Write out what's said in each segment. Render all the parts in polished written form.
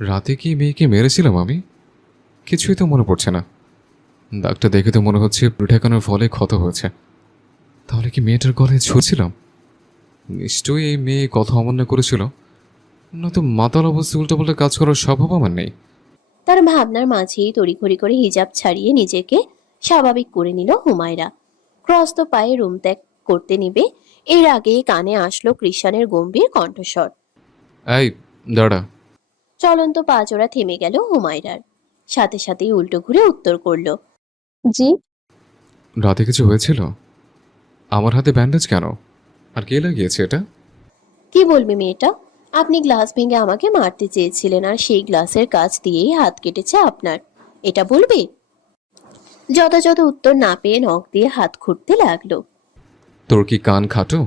রাতে কি মেয়েকে মেরেছিলাম আমি? কিছুই তো মনে পড়ছে না। দাগটা দেখে তো মনে হচ্ছে ঠেকানোর ফলে ক্ষত হয়েছে। তাহলে কি মেয়েটার গলায় ছুঁছিলাম? নিশ্চয়ই এই মেয়ে কথা অমান্য করেছিল, নয়তো মাতাল অবস্থায় উল্টোপাল্টা কাজ করার স্বভাব আমার নেই। তার ভাবনার মাঝেই তড়িঘড়ি করে হিজাব ছাড়িয়ে নিজেকে স্বাভাবিক করে নিল হুমায়রা। ক্রস্ত পায়ে রুম ত্যাগ করতে নিবে এর আগেই কানে আসলো কৃষানের গম্ভীর কণ্ঠস্বর। এই, দাঁড়া। চলন্ত পা জোড়া থেমে গেল হুমায়রার। সাথে সাথেই উল্টো ঘুরে উত্তর করলো, জি। রাতে কিছু হয়েছিল? আমার হাতে ব্যান্ডেজ কেন? আর কে লাগিয়েছে এটা? কি বলবে মেয়েটা? আপনি গ্লাস ভেঙে আমাকে মারতে চেয়েছিলেন, আর সেই গ্লাসের কাচ দিয়েই হাত কেটেছে আপনার। এটা বলবে? যথাযথ উত্তর না পেয়ে নখ দিয়ে হাত খুঁড়তে লাগলো। তোর কি কান খাটো?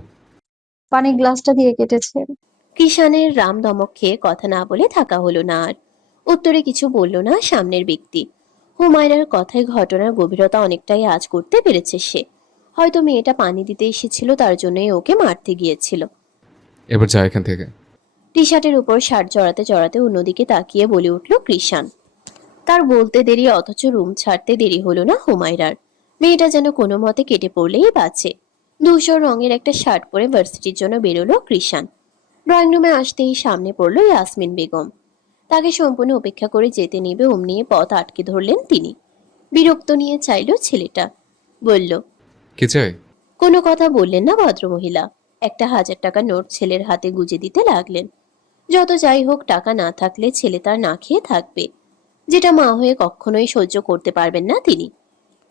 পানি গ্লাসটা দিয়ে কেটেছে। কৃষানের রাম ধমক খেয়ে কথা না বলে থাকা হলো না আর। উত্তরে কিছু বলল না সামনের ব্যক্তি। হুমায়রার কথায় ঘটনার গভীরতা অনেকটাই আঁচ করতে পেরেছে সে। হয়তো মেয়েটা পানি দিতে এসেছিল, তার জন্যই ওকে মারতে গিয়েছিল। এবার যা এখান থেকে। টি শার্টের উপর শার্ট জড়াতে জড়াতে অন্যদিকে তাকিয়ে বলে উঠল কৃষান। তার বলতে দেরি, অথচ রুম ছাড়তে দেরি হলো না হুমায়রার। মেয়েটা যেন কোনো মতে কেটে পড়লেই বাঁচে। ধূসর রঙের একটা শার্ট পরে ভার্সিটির জন্য বেরোলো কৃষান। ড্রয়িং রুমে আসতেই সামনে পড়লো ইয়াসমিন বেগম। তাকে সম্পূর্ণ উপেক্ষা করে যেতে নেবে অমনি পথ আটকে ধরলেন তিনি। বিরক্ত নিয়ে চাইল ছেলেটা। বলল, কে চাই? কোনো কথা বললেন না ভদ্রমহিলা। একটা 1000 টাকার নোট ছেলের হাতে গুজে দিতে লাগলেন। যত যাই হোক, টাকা না থাকলে ছেলে তার না খেয়ে থাকবে, যেটা মা হয়ে কখনোই সহ্য করতে পারবেন না তিনি।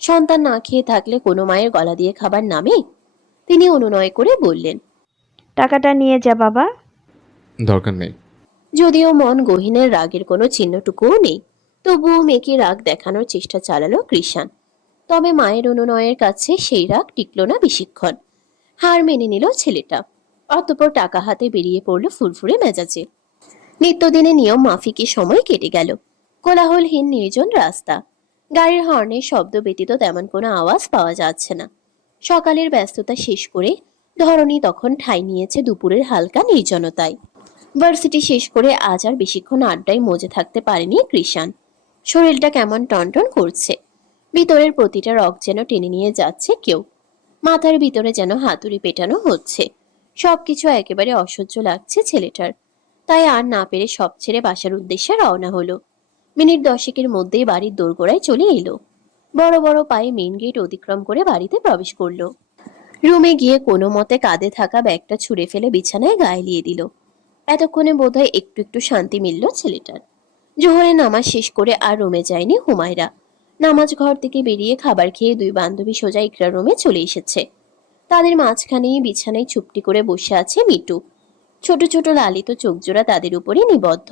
সন্তান না খেয়ে থাকলে কোনো মায়ের গলা দিয়ে খাবার নামে? তিনি অনুনয় করে বললেন, টাকাটা নিয়ে যা বাবা। দরকার নেই। যদিও মন গহীনের রাগের কোনো চিহ্নটুকুও নেই, তবুও মেয়েকে রাগ দেখানোর চেষ্টা চালালো কৃষান। তবে মায়ের অনুনয়ের কাছে সেই রাগ টিকল না বেশিক্ষণ। হার মেনে নিল ছেলেটা। অতঃপর টাকা হাতে বেরিয়ে পড়ল ফুরফুরে মেজাজে। নিত্যদিনের নিয়ম মাফিকে সময় কেটে গেল। কোলাহলহীন নির্জন রাস্তা। গাড়ির হর্নের শব্দ ব্যতীত তেমন কোনো আওয়াজ পাওয়া যাচ্ছে না। সকালের ব্যস্ততা শেষ করে ধরণী তখন ঠাঁই নিয়েছে দুপুরের হালকা নির্জনতায়। ভার্সিটি শেষ করে আজ আর বেশিক্ষণ আড্ডায় মজে থাকতে পারেনি কৃষান। শরীরটা কেমন টনটন করছে। ভিতরের প্রতিটা রগ যেন টেনে নিয়ে যাচ্ছে কেউ। মাথার ভিতরে যেন হাতুড়ি পেটানো হচ্ছে। সবকিছু একেবারে অসহ্য লাগছে ছেলেটার। তাই আর না পেরে সব ছেড়ে বাসার উদ্দেশ্যে রওনা হলো। মিনিট 10 মধ্যেই বাড়ির দোরগোড়ায় চলে এলো। বড় বড় পায়ে মেইন গেট অতিক্রম করে বাড়িতে প্রবেশ করলো। রুমে গিয়ে কোনো মতে কাঁধে থাকা ব্যাগটা ছুঁড়ে ফেলে বিছানায় গায়ে দিল। এতক্ষণে বোধহয় একটু একটু শান্তি মিলল ছেলেটার। জোহরে নামাজ শেষ করে আর রুমে যায়নি হুমায়রা। নামাজ ঘর থেকে বেরিয়ে খাবার খেয়ে দুই বান্ধবী সোজা ইকরার রুমে চলে এসেছে। তাদের মাঝখানেই বিছানায় চুপটি করে বসে আছে মিটু। ছোট ছোট লালিত চোখজোড়া তাদের উপরে নিবদ্ধ।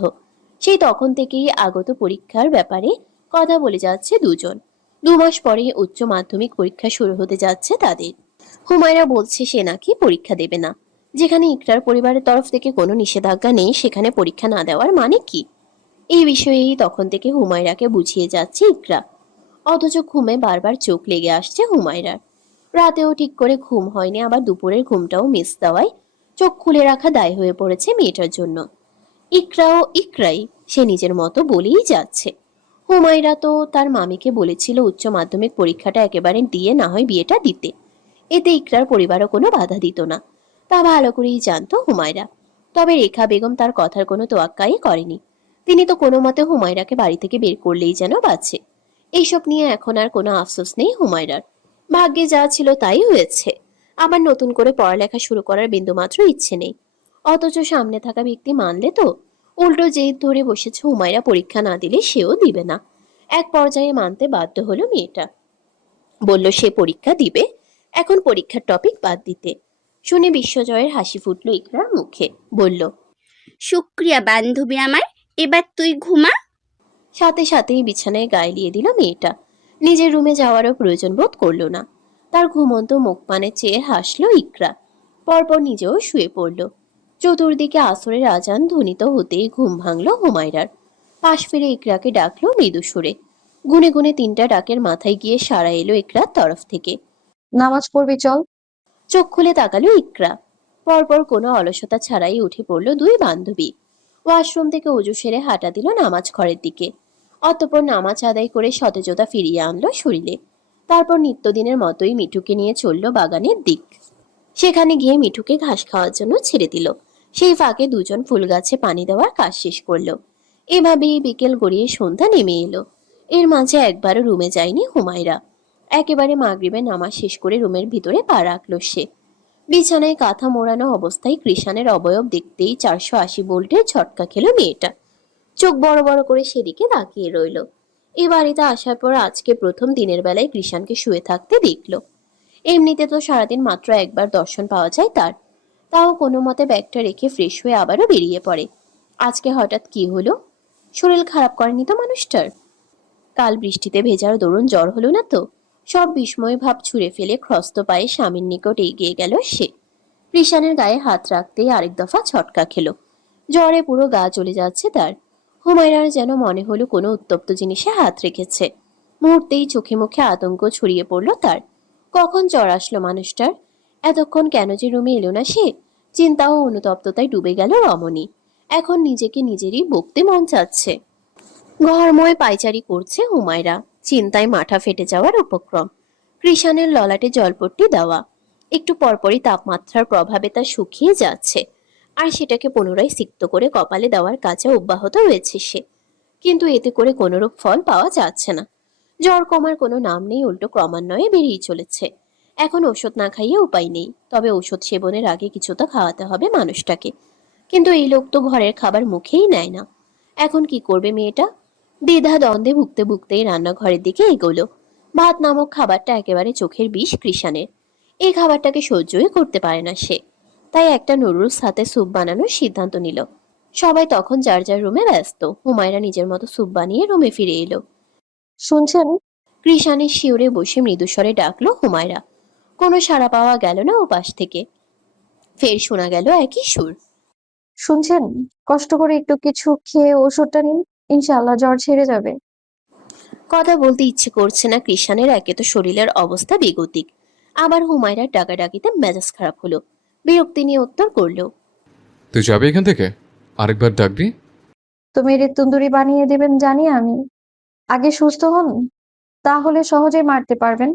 সেই তখন থেকেই আগত পরীক্ষার ব্যাপারে কথা বলে যাচ্ছে দুজন। 2 মাস পরে উচ্চ মাধ্যমিক পরীক্ষা শুরু হতে যাচ্ছে তাদের। হুমায়রা বলছে সে নাকি পরীক্ষা দেবে না। যেখানে ইকরার পরিবারের তরফ থেকে কোনো নিষেধাজ্ঞা নেই, সেখানে পরীক্ষা না দেওয়ার মানে কি? এই বিষয়েই তখন থেকে হুমায়রাকে বুঝিয়ে যাচ্ছে ইকরা। অথচ ঘুমে বারবার চোখ লেগে আসছে হুমায়রার। রাতেও ঠিক করে ঘুম হয়নি, আবার দুপুরের ঘুমটাও মিস দেওয়ায় চোখ খুলে রাখা দায় হয়ে পড়েছে মেয়েটার জন্য। ইকরাও ইকরাই, সে নিজের মতো বলেই যাচ্ছে। হুমায়রা তো তার মামিকে বলেছিল উচ্চ মাধ্যমিক পরীক্ষাটা একেবারে দিয়ে না হয় বিয়েটা দিতে। এতে ইকরার পরিবারও কোনো বাধা দিত না, তা ভালো করেই জানতো হুমায়রা। তবে রেখা বেগম তার কথার কোনো তোয়াক্কাই করেনি। তিনি তো কোনো মতে হুমায়রাকে বাড়ি থেকে বের করলেই যেন বাঁচে। এইসব নিয়ে এখন আর কোনো আফসোস নেই হুমায়রার। ভাগ্যে যা ছিল তাই হয়েছে। আবার নতুন করে পড়ালেখা শুরু করার বিন্দুমাত্র ইচ্ছে নেই। অথচ সামনে থাকা ব্যক্তি মানলে তো। উল্টো জেদ ধরে বসেছে হুমায়রা পরীক্ষা না দিলে সেও দিবে না। এক পর্যায়ে মানতে বাধ্য হলো মেয়েটা। বলল সে পরীক্ষা দিবে। এখন পরীক্ষার টপিক বাদ দিতে। শুনে বিশ্বজয়ের হাসি ফুটলো ইকরার মুখে। বলল, শুক্রিয়া বান্ধবী আমার, এবার তুই ঘুমা। সাথে সাথেই বিছানায় গায়ে দিল মেয়েটা। নিজের রুমে যাওয়ারও প্রয়োজন বোধ করলো না। তার ঘুমন্ত মুখ পানে চেয়ে হাসলো ইকরা। পরপর নিজেও শুয়ে পড়ল। চতুর্দিকে আসরের আজান ধ্বনিত হতেই ঘুম ভাঙল হুমায়রার। পাশ ফিরে ইকরাকে ডাকলো মৃদু সুরে। গুনে গুনে 3টা ডাকের মাথায় গিয়ে সাড়া এলো ইকরার তরফ থেকে। নামাজ পড়বি চল। চোখ খুলে তাকালো ইকরা। পরপর কোনো অলসতা ছাড়াই উঠে পড়লো দুই বান্ধবী। ওয়াশরুম থেকে অজু সেরে হাঁটা দিল নামাজ ঘরের দিকে। অতঃপর নামাজ আদায় করে সতেজতা ফিরিয়ে আনলো শরীরে। তারপর নিত্যদিনের মতোই মিঠুকে নিয়ে চললো বাগানের দিক। সেখানে গিয়ে মিঠুকে ঘাস খাওয়ার জন্য ছেড়ে দিল। সেই ফাঁকে দুজন ফুল গাছে পানি দেওয়ার কাজ শেষ করলো। এভাবেই বিকেল গড়িয়ে সন্ধ্যা নেমে এলো। এর মাঝে একবারও রুমে যায়নি হুমায়রা। একেবারে মাগরিবের নামাজ শেষ করে রুমের ভিতরে পা রাখলো সে। বিছানায় কাঁথা মোড়ানো অবস্থায় কৃষাণের অবয়ব দেখতেই 480 ভোল্টের ঝটকা খেলো মেয়েটা। চোখ বড় বড় করে সেদিকে তাকিয়ে রইল। এ বাড়িতে আসার পর আজকে প্রথম দিনের বেলায় কৃষাণকে শুয়ে থাকতে দেখলো। এমনিতে তো সারাদিন মাত্র একবার দর্শন পাওয়া যায় তার। তাও কোনো মতে ব্যাগটা রেখে ফ্রেশ হয়ে আবারও বেরিয়ে পড়ে। আজকে হঠাৎ কি হলো? শরীর খারাপ করেনি তো মানুষটার? কাল বৃষ্টিতে ভেজার দরুন জ্বর হলো না তো? সব বিস্ময় ভাব ছুঁড়ে ফেলে খ্রস্ত পায়ে স্বামীর নিকট এগিয়ে গেল সে। কৃষাণের গায়ে হাত রাখতেই আরেক দফা ছটকা খেলো। জ্বরে পুরো গা চলে যাচ্ছে তার। হুমায়রার যেন মনে হলো কোনো উত্তপ্ত জিনিসে হাত রেখেছে। মুহূর্তেই চোখে মুখে আতঙ্ক ছড়িয়ে পড়ল তার। কখন জ্বর আসলো মানুষটার? এতক্ষণ কেন যে রুমে এলো না সে? চিন্তা ও অনুতপ্ততায় ডুবে গেল রমণী। এখন নিজেকে নিজেরই বকতে মন চাচ্ছে। ঘরময় পায়চারি করছে হুমায়রা। চিন্তায় মাথা ফেটে যাওয়ার উপক্রম। কৃষাণের ললাটে জলপট্টি দেওয়া। একটু পরপরই তাপমাত্রার প্রভাবে তা শুকিয়ে যাচ্ছে। আর সেটাকে পুনরায় সিক্ত করে কপালে দেওয়ার কাজে অব্যাহত রয়েছে সে। কিন্তু এতে করে কোনরূপ ফল পাওয়া যাচ্ছে না। জ্বর কমার কোনো নাম নেই, উল্টো ক্রমান্বয়ে বেড়েই চলেছে। এখন ওষুধ না খাইয়ে উপায় নেই, তবে ওষুধ সেবনের আগে কিছু তো খাওয়াতে হবে মানুষটাকে। কিন্তু এই লোক তো ঘরের খাবার মুখেই নেয় না। এখন কি করবে মেয়েটা? দ্বিধা দ্বন্দ্বে ভুগতে ভুগতেই রান্নাঘরের দিকে এগোলো। ভাত নামক খাবারটা একেবারে চোখের বিষ কৃষাণের। এই খাবারটাকে সহ্যই করতে পারে না সে। তাই একটা নুডলস হাতে স্যুপ বানানোর সিদ্ধান্ত নিল। সবাই তখন যার যার রুমে ব্যস্ত। হুমায়রা নিজের মতো স্যুপ বানিয়ে রুমে ফিরে এলো। শুনছেন? কৃষাণের শিউরে বসে মৃদুস্বরে ডাকলো হুমায়রা। কোনো সাড়া পাওয়া গেল না ওপাশ থেকে। ফের শোনা গেল একই সুর। শুনছেন? কষ্ট করে একটু কিছু খেয়ে ওষুধটা নিন, ইনশাআল্লাহ জ্বর ছেড়ে যাবে। কথা বলতে ইচ্ছে করছে না কৃষাণের। একে তো শরীরের অবস্থা বেগতিক, আবার হুমায়রার ডাকাডাকিতে মেজাজ খারাপ হলো। বিরক্তি নিয়ে উত্তর করলো। তুই যাবি এখান থেকে? আরেকবার ডাকবি? তো মেরে তন্দুরি বানিয়ে দেবেন জানি আমি। আগে সুস্থ হন, তাহলে সহজেই মারতে পারবেন।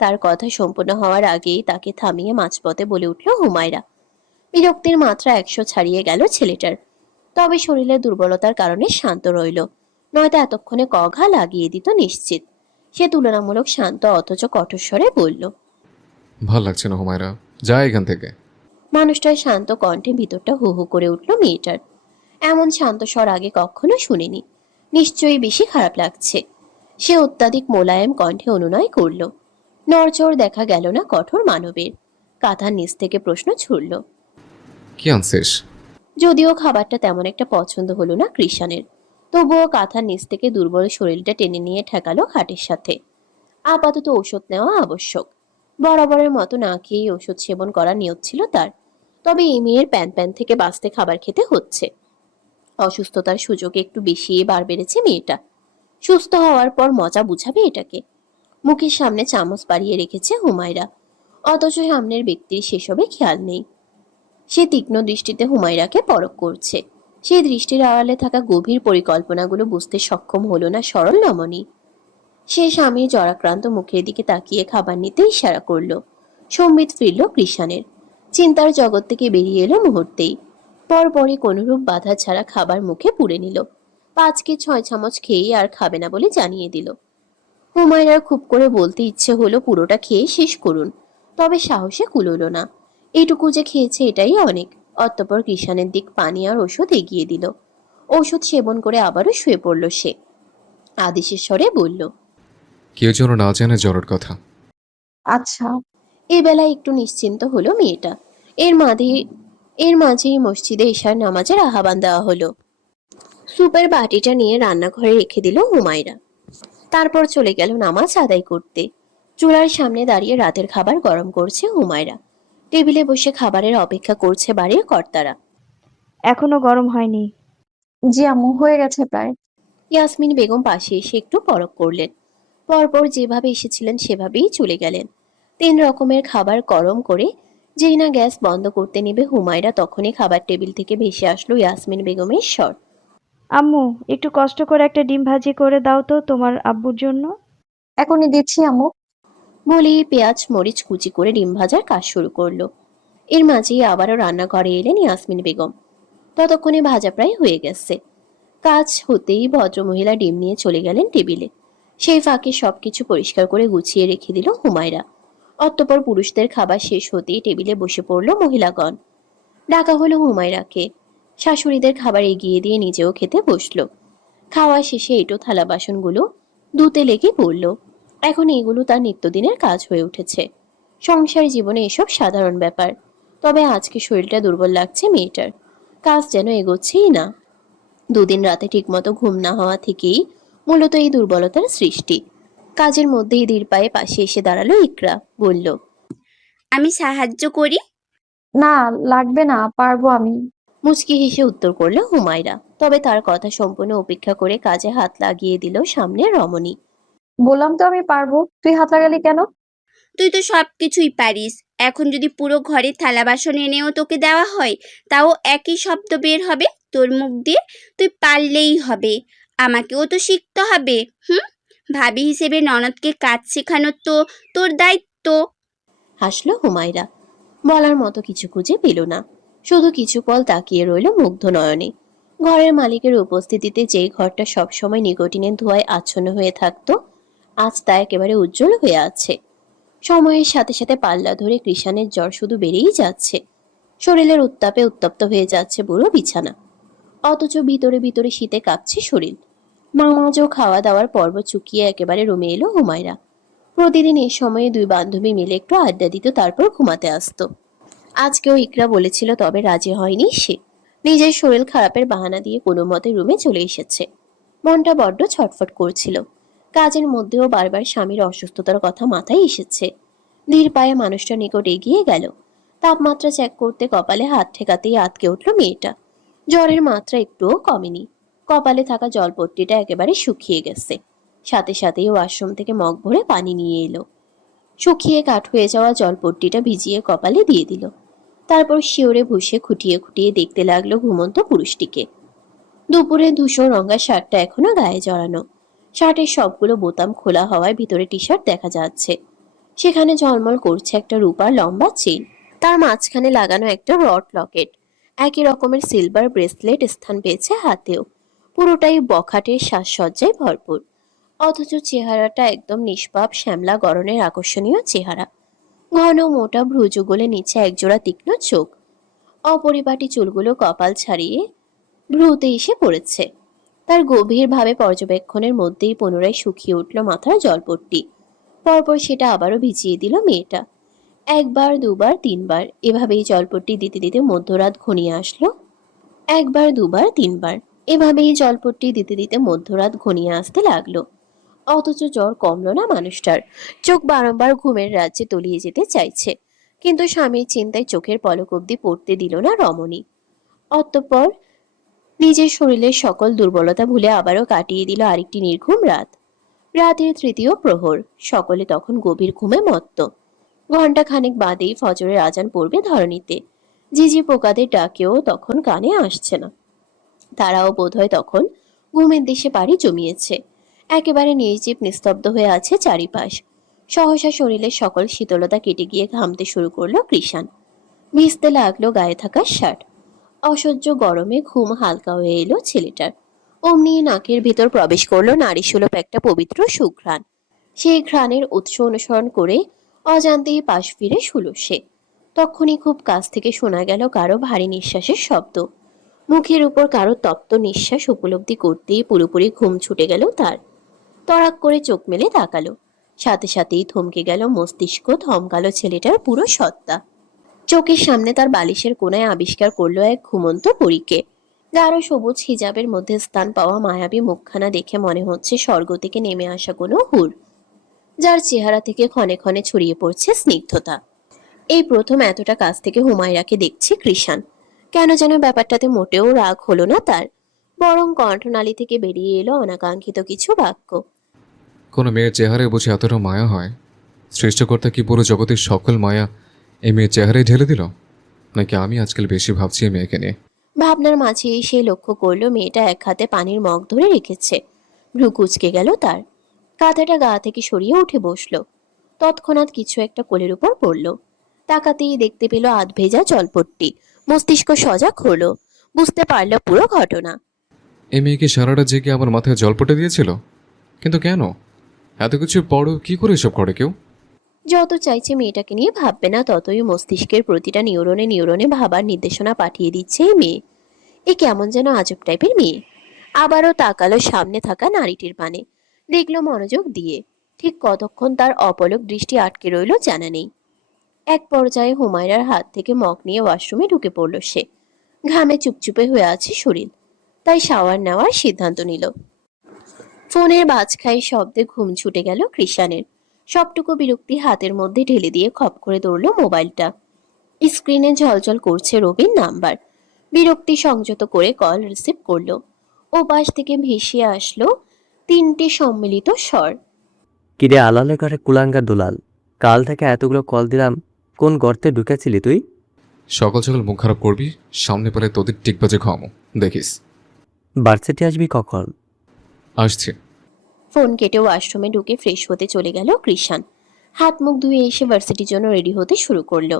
তার কথা সম্পূর্ণ হওয়ার আগেই তাকে থামিয়ে মাঝপথে বলে উঠল হুমায়রা। বিরক্তির মাত্রা 100 ছাড়িয়ে গেল ছেলেটার। তবে শরীরের দুর্বলতার কারণে শান্ত রইল, নয়তো এতক্ষণে কঘা লাগিয়ে দিত নিশ্চিত। সে তুলনামূলক শান্ত অথচ কঠোর স্বরে বলল। ভাল লাগছে না হুমায়রা, যা এখান থেকে। মানুষটার শান্ত কণ্ঠে ভিতরটা হু হু করে উঠল মেয়েটার। এমন শান্ত স্বর আগে কখনো শুনিনি। নিশ্চয়ই বেশি খারাপ লাগছে। সে অত্যাধিক মোলায়েম কণ্ঠে অনুনয় করল। নড়চড় দেখা গেল না কঠোর মানবের। কাঁথার নিচ থেকে প্রশ্ন ছুড়ল। কি আনছিস? যদিও খাবারটা তেমন একটা পছন্দ হলো না কৃষাণের, তবুও কাঁথার নিচ থেকে দুর্বল শরীরটা টেনে নিয়ে ঠেকালো খাটের সাথে। আপাতত ওষুধ নেওয়া আবশ্যক। বরাবরের মতো না খেয়েই ওষুধ সেবন করার নিয়ত ছিল তার। তবে এই মেয়ের প্যান প্যান থেকে বাঁচতে খাবার খেতে হচ্ছে। অসুস্থতার সুযোগে একটু বেশি বার বেড়েছে মেয়েটা। সুস্থ হওয়ার পর মজা বুঝাবে এটাকে। মুখের সামনে চামচ বাড়িয়ে রেখেছে হুমায়রা, অথচ সামনের ব্যক্তির সেসবে খেয়াল নেই। সে তীক্ষ্ণ দৃষ্টিতে হুমায়রাকে পরখ করছে। সেই দৃষ্টির আড়ালে থাকা গভীর পরিকল্পনাগুলো বুঝতে সক্ষম হলো না সরল রমণী। সে স্বামীর জরাক্রান্ত মুখের দিকে তাকিয়ে খাবার নিতে ইশারা করলো। সম্বিত ফিরল কৃষাণের। চিন্তার জগৎ থেকে বেরিয়ে এলো মুহূর্তেই। পরপরই কোনরূপ বাধা ছাড়া খাবার মুখে পুরে নিল। 5 কি 6 চামচ খেয়েই আর খাবে না বলে জানিয়ে দিল। হুমায়রার খুব করে বলতে ইচ্ছে হলো পুরোটা খেয়ে শেষ করুন, তবে সাহসে কুলোলো না। এইটুকু যে খেয়েছে এটাই অনেক। অতঃপর কৃষাণের দিক পানি আর ওষুধ এগিয়ে দিল। ওষুধ সেবন করে আবারও শুয়ে পড়ল সে। আদেশের স্বরে বলল। কেউ যেন না জানে জ্বরের কথা। আচ্ছা। এ বেলায় একটু নিশ্চিন্ত হলো মেয়েটা। এর মাঝেই মসজিদে ঈশার নামাজের আহ্বান দেওয়া হলো। সুপের বাটিটা নিয়ে রান্নাঘরে রেখে দিল হুমায়রা। তারপর চলে গেল নামাজ আদায় করতে। চুলার সামনে দাঁড়িয়ে রাতের খাবার গরম করছে হুমায়রা। টেবিলে বসে খাবারের অপেক্ষা করছে বাড়ির কর্তারা। এখনো গরম হয়নি। জি আম্মু, হয়ে গেছে প্রায়। ইয়াসমিন বেগম পাশে এসে একটু পরখ করলেন। পরপর যেভাবে এসেছিলেন সেভাবেই চলে গেলেন। 3 রকমের খাবার গরম করে যেই না গ্যাস বন্ধ করতে নেবে হুমায়রা, তখনই খাবার টেবিল থেকে ভেসে আসলো ইয়াসমিন বেগমের স্বর। আম্মু, একটু কষ্ট করে একটা ডিম ভাজি করে দাও তো তোমার আব্বুর জন্য। এখনই দিচ্ছি আম্মু। বলেই পেঁয়াজ মরিচ কুচি করে ডিম ভাজার কাজ শুরু করলো। এর মাঝেই আবারও রান্নাঘরে এলেন ইয়াসমিন বেগম। ততক্ষণে ভাজা প্রায় হয়ে গেছে। কাজ হতেই ভদ্রমহিলা ডিম নিয়ে চলে গেলেন টেবিলে। সেই ফাঁকে সবকিছু পরিষ্কার করে গুছিয়ে রেখে দিল হুমায়রা। অতঃপর পুরুষদের খাবার শেষ হতেই টেবিলে বসে পড়ল মহিলাগণ। ডাকা হলো হুমায়রাকে। শাশুড়িদের খাবার এগিয়ে দিয়ে নিজেও খেতে বসলো। খাওয়া শেষে এঁটো থালা বাসনগুলো ধুতে লেগে পড়ল। এখন এগুলো তার নিত্যদিনের কাজ হয়ে উঠেছে। সংসার জীবনে এসব সাধারণ ব্যাপার। তবে আজকে শরীরটা দুর্বল লাগছে মেয়েটার। কাজ যেন এগোচ্ছেই না। দুদিন রাতে ঠিকমতো ঘুম না হওয়া থেকেই মূলত এই দুর্বলতার সৃষ্টি। কাজের মধ্যেই ধীর পায়ে পাশে এসে দাঁড়ালো ইকরা, বলল, আমি সাহায্য করি। না, লাগবে না, পারবো আমি। মুচকি হেসে উত্তর করলো হুমায়রা। তবে তার কথা সম্পূর্ণ উপেক্ষা করে কাজে হাত লাগিয়ে দিল সামনে রমণী। বললাম তো আমি পারবো, তুই হাত লাগালি কেন? তুই তো সব কিছুই পারিস। এখন যদি পুরো ঘরে থালা বাসন এনেও তোকে দেওয়া হয়, তাও একই শব্দ বের হবে তোর মুখ দিয়ে। তুই পারলেই হবে, আমাকেও তো শিখতে হবে। ভাবি হিসেবে ননদকে কাজ শেখানো তো তোর দায়িত্ব। হাসলো হুমায়রা। বলার মতো কিছু খুঁজে পেল না। শুধু কিছু পল তাকিয়ে রইল মুগ্ধ নয়নে। ঘরের মালিকের উপস্থিতিতে যেই ঘরটা সবসময় নিকোটিনের ধোঁয়ায় আচ্ছন্ন হয়ে থাকতো, আজ তা একেবারে উজ্জ্বল হয়ে আছে। সময়ের সাথে সাথে পাল্লা ধরে কৃষাণের জ্বর শুধু বেড়েই যাচ্ছে। শরীরের উত্তাপে উত্তপ্ত হয়ে যাচ্ছে পুরো বিছানা। অথচ ভিতরে ভিতরে শীতে কাঁপছে শরীর। নামাজ ও খাওয়া দাওয়ার পর্ব চুকিয়ে একেবারে রুমে এলো হুমায়রা। প্রতিদিন এই সময়ে দুই বান্ধবী মিলে একটু আড্ডা দিত, তারপর ঘুমাতে আসতো। আজকেও ইকরা বলেছিল, তবে রাজি হয়নি সে। নিজের শরীর খারাপের বাহানা দিয়ে কোনো মতে রুমে চলে এসেছে। মনটা বড্ড ছটফট করছিল। কাজের মধ্যেও বারবার স্বামীর অসুস্থতার কথা মাথায় এসেছে। ধীর পায়ে মানুষটার নিকট এগিয়ে গেল। তাপমাত্রা চেক করতে কপালে হাত ঠেকাতেই আটকে উঠল মেয়েটা। জ্বরের মাত্রা একটুও কমেনি। কপালে থাকা জলপট্টিটা একেবারে শুকিয়ে গেছে। সাথে সাথেই ওয়াশরুম থেকে মগ ভরে পানি নিয়ে এলো। শুকিয়ে কাঠ হয়ে যাওয়া জলপট্টিটা ভিজিয়ে কপালে দিয়ে দিল। তারপর শিওরে বসে খুঁটিয়ে খুঁটিয়ে দেখতে লাগলো ঘুমন্ত পুরুষটিকে। দুপুরে ধূসর রঙা শার্টটা এখনো গায়ে জড়ানো। শার্টের সবগুলো বোতাম খোলা হওয়ায় ভিতরে টি শার্ট দেখা যাচ্ছে। সেখানে ঝলমল করছে একটা রূপার লম্বা চেইন। তার মাঝখানে লাগানো একটা রড লকেট। একই রকমের সিলভার ব্রেসলেট স্থান পেয়েছে হাতেও। পুরোটাই বখাটের সাজসজ্জায় ভরপুর। অথচ চেহারাটা একদম নিষ্পাপ শ্যামলা গড়নের আকর্ষণীয় চেহারা। ঘন মোটা ভ্রুযুগলে নিচে একজোড়া তীক্ষ্ণ চোখ। অপরিপাটি চুলগুলো কপাল ছাড়িয়ে ভ্রুতে এসে পড়েছে। তার গভীরভাবে পর্যবেক্ষণের মধ্যেই পুনরায় শুকিয়ে উঠল মাথার জলপট্টি। পরপর সেটা আবারও ভিজিয়ে দিল মেয়েটা। একবার, দুবার, তিনবার এভাবেই জলপট্টি দিতে দিতে মধ্যরাত ঘনিয়ে আসলো। একবার, দুবার, তিনবার এভাবেই জলপট্টি দিতে দিতে মধ্যরাত ঘনিয়ে আসতে লাগলো। অথচ জ্বর কমলো না মানুষটার। চোখ বারংবার ঘুমের রাজ্যে তলিয়ে যেতে চাইছে। কিন্তু স্বামীর চিন্তায় চোখের পলক অবধি পড়তে দিল না রমণী। অতঃপর নিজের শরীরের সকল দুর্বলতা ভুলে আবারও কাটিয়ে দিল আরেকটি নির্ঘুম রাত। রাতের তৃতীয় প্রহর। সকলে তখন গভীর ঘুমে মত্ত। ঘণ্টা খানেক বাদেই ফজরের আজান পড়বে ধরণীতে। ঝিঝি পোকাদের ডাকেও তখন কানে আসছে না। তারাও বোধহয় তখন ঘুমের দেশে পাড়ি জমিয়েছে। একেবারে নির্জীব নিস্তব্ধ হয়ে আছে চারিপাশ। সহসা শরীরের সকল শীতলতা কেটে গিয়ে ঘামতে শুরু করলো কৃষাণ। ভিজতে লাগলো গায়ে থাকা শার্ট। অসহ্য গরমে ঘুম হালকা হয়ে এলো ছেলেটার। অমনি নাকের ভিতর প্রবেশ করলো নারীসুলভ একটা পবিত্র সুঘ্রাণ। সেই ঘ্রাণের উৎস অনুসরণ করে অজান্তেই পাশ ফিরে শুলো সে। তখনই খুব কাছ থেকে শোনা গেল কারো ভারী নিঃশ্বাসের শব্দ। মুখের উপর কারো তপ্ত নিঃশ্বাস উপলব্ধি করতেই পুরোপুরি ঘুম ছুটে গেল তার। তড়াক করে চোখ মেলে তাকালো। সাথে সাথেই থমকে গেল মস্তিষ্ক, থমকালো ছেলেটার পুরো সত্তা। চোখের সামনে তার বালিশের কোণায় আবিষ্কার করলো এক ঘুমন্ত পরীকে। গাঢ় সবুজ হিজাবের মধ্যে স্থান পাওয়া মায়াবী মুখখানা দেখে মনে হচ্ছে স্বর্গ থেকে নেমে আসা কোনো হুর, যার চেহারা থেকে ক্ষণে ক্ষণে ছড়িয়ে পড়ছে স্নিগ্ধতা। এই প্রথম এতটা কাছ থেকে হুমায়রাকে দেখছে কৃষাণ। কেন যেন ব্যাপারটাতে মোটেও রাগ হলো না তার, বরং কণ্ঠনালী থেকে বেরিয়ে এলো অনাকাঙ্ক্ষিত কিছু বাক্য। কোনো মেয়ের চেহারায় বুঝে এতটা মায়া হয়? সৃষ্টিকর্তা কি পুরো জগতের সকল মায়া এই মেয়ের চেহারায় ঢেলে দিল, নাকি আমি আজকাল বেশি ভাবছি এই মেয়েকে নিয়ে? ভাবনার মাঝে সে লক্ষ্য করলো মেয়েটা এক হাতে পানির মগ ধরে রেখেছে। ভ্রু কুঁচকে গেল তার। কাঁথাটা গা থেকে সরিয়ে উঠে বসলো। তৎক্ষণাৎ কিছু একটা কোলের উপর পড়ল। তাকাতেই দেখতে পেল আধ ভেজা জলপট্টি। মস্তিষ্ক সজাগ হলো, বুঝতে পারলো পুরো ঘটনা। এই মেয়েকে সারাটা জেগে আমার মাথায় জলপটে দিয়েছিল, কিন্তু কেন? এত কিছু পরও কি করে এসব করে কেউ? যত চাইছে মেয়েটাকে নিয়ে ভাববে না, ততই মস্তিষ্কের প্রতিটা নিউরনে নিউরনে ভাবার নির্দেশনা পাঠিয়ে দিচ্ছে এই মেয়ে। এ কেমন যেন আজব টাইপের মেয়ে। আবারও তাকালো সামনে থাকা নারীটির পানে। দেখলো মনোযোগ দিয়ে। ঠিক কতক্ষণ তার অপলক দৃষ্টি আটকে রইল জানা নেই। এক পর্যায়ে হুমায়রার হাত থেকে মগ নিয়ে ওয়াশরুমে ঢুকে পড়ল সে। ঘামে চুপচুপে হয়ে আছে শরীর, তাই শাওয়ার নেওয়ার সিদ্ধান্ত নিল। ফোনের বাজখাই শব্দে ঘুম ছুটে গেল কৃষানের। সবটুকু বিরক্তি হাতের মধ্যে ঢেলে দিয়ে খপ করে ধরল মোবাইলটা। স্ক্রিনে ঝলঝল করছে রবির নাম্বার। বিরক্তি সংযত করে কল রিসিভ করলো। ও পাশ থেকে ভেসে আসলো তিনটে সম্মিলিত স্বর। কিরে আলালে করে কুলাঙ্গার দুলাল, কাল থেকে এতগুলো কল দিলাম, কোন গর্তে ঢুকেছিলি তুই? সকাল সকাল মুখ খারাপ করবি, সামনে পেলে তোদের টিকবাজে খাওয়ামো, দেখিস। ভার্সিটি আসবি কখন? আসছে। ফোন কেটে ওয়াশরুমে ঢুকে ফ্রেশ হতে চলে গেল কৃষান। হাত মুখ ধুয়ে এসে ভার্সিটির জন্য রেডি হতে শুরু করলো।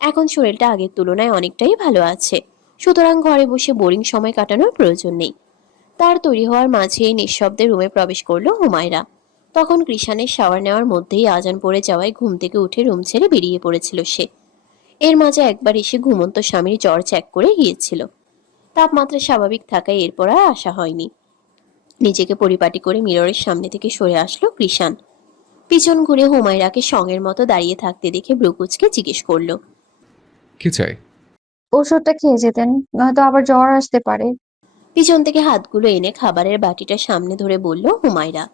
এখন শরীরটা আগের তুলনায় অনেকটাই ভালো আছে, সুতরাং ঘরে বসে বোরিং সময় কাটানোর প্রয়োজন নেই। তার তৈরি হওয়ার মাঝেই নিঃশব্দে রুমে প্রবেশ করলো হুমায়রা। তখন কৃষানের শাওয়ার নেওয়ার মধ্যেই আজান পড়ে যাওয়ায় ঘুম থেকে উঠে রুম ছেড়ে বেরিয়ে পড়েছিল সে। এর মাঝে একবার এসে ঘুমন্ত স্বামীর জ্বর চেক করে গিয়েছিল। তাপমাত্রা স্বাভাবিক থাকায় এরপর আর আসা হয়নি। নিজেকে পরিপাটি করে মিররের সামনে থেকে সরে আসলো কৃষান। পিছন ঘুরে হুমায়রাকে সঙ্গের মতো দাঁড়িয়ে থাকতে দেখে ব্রুকুচকে জিজ্ঞেস করলো। কি চাই? ওষুধটা খেয়ে যেতেন, নয়তো আবার জ্বর আসতে পারে। পিছন থেকে হাতগুলো এনে খাবারের বাটিটা সামনে ধরে বলল হুমায়রা।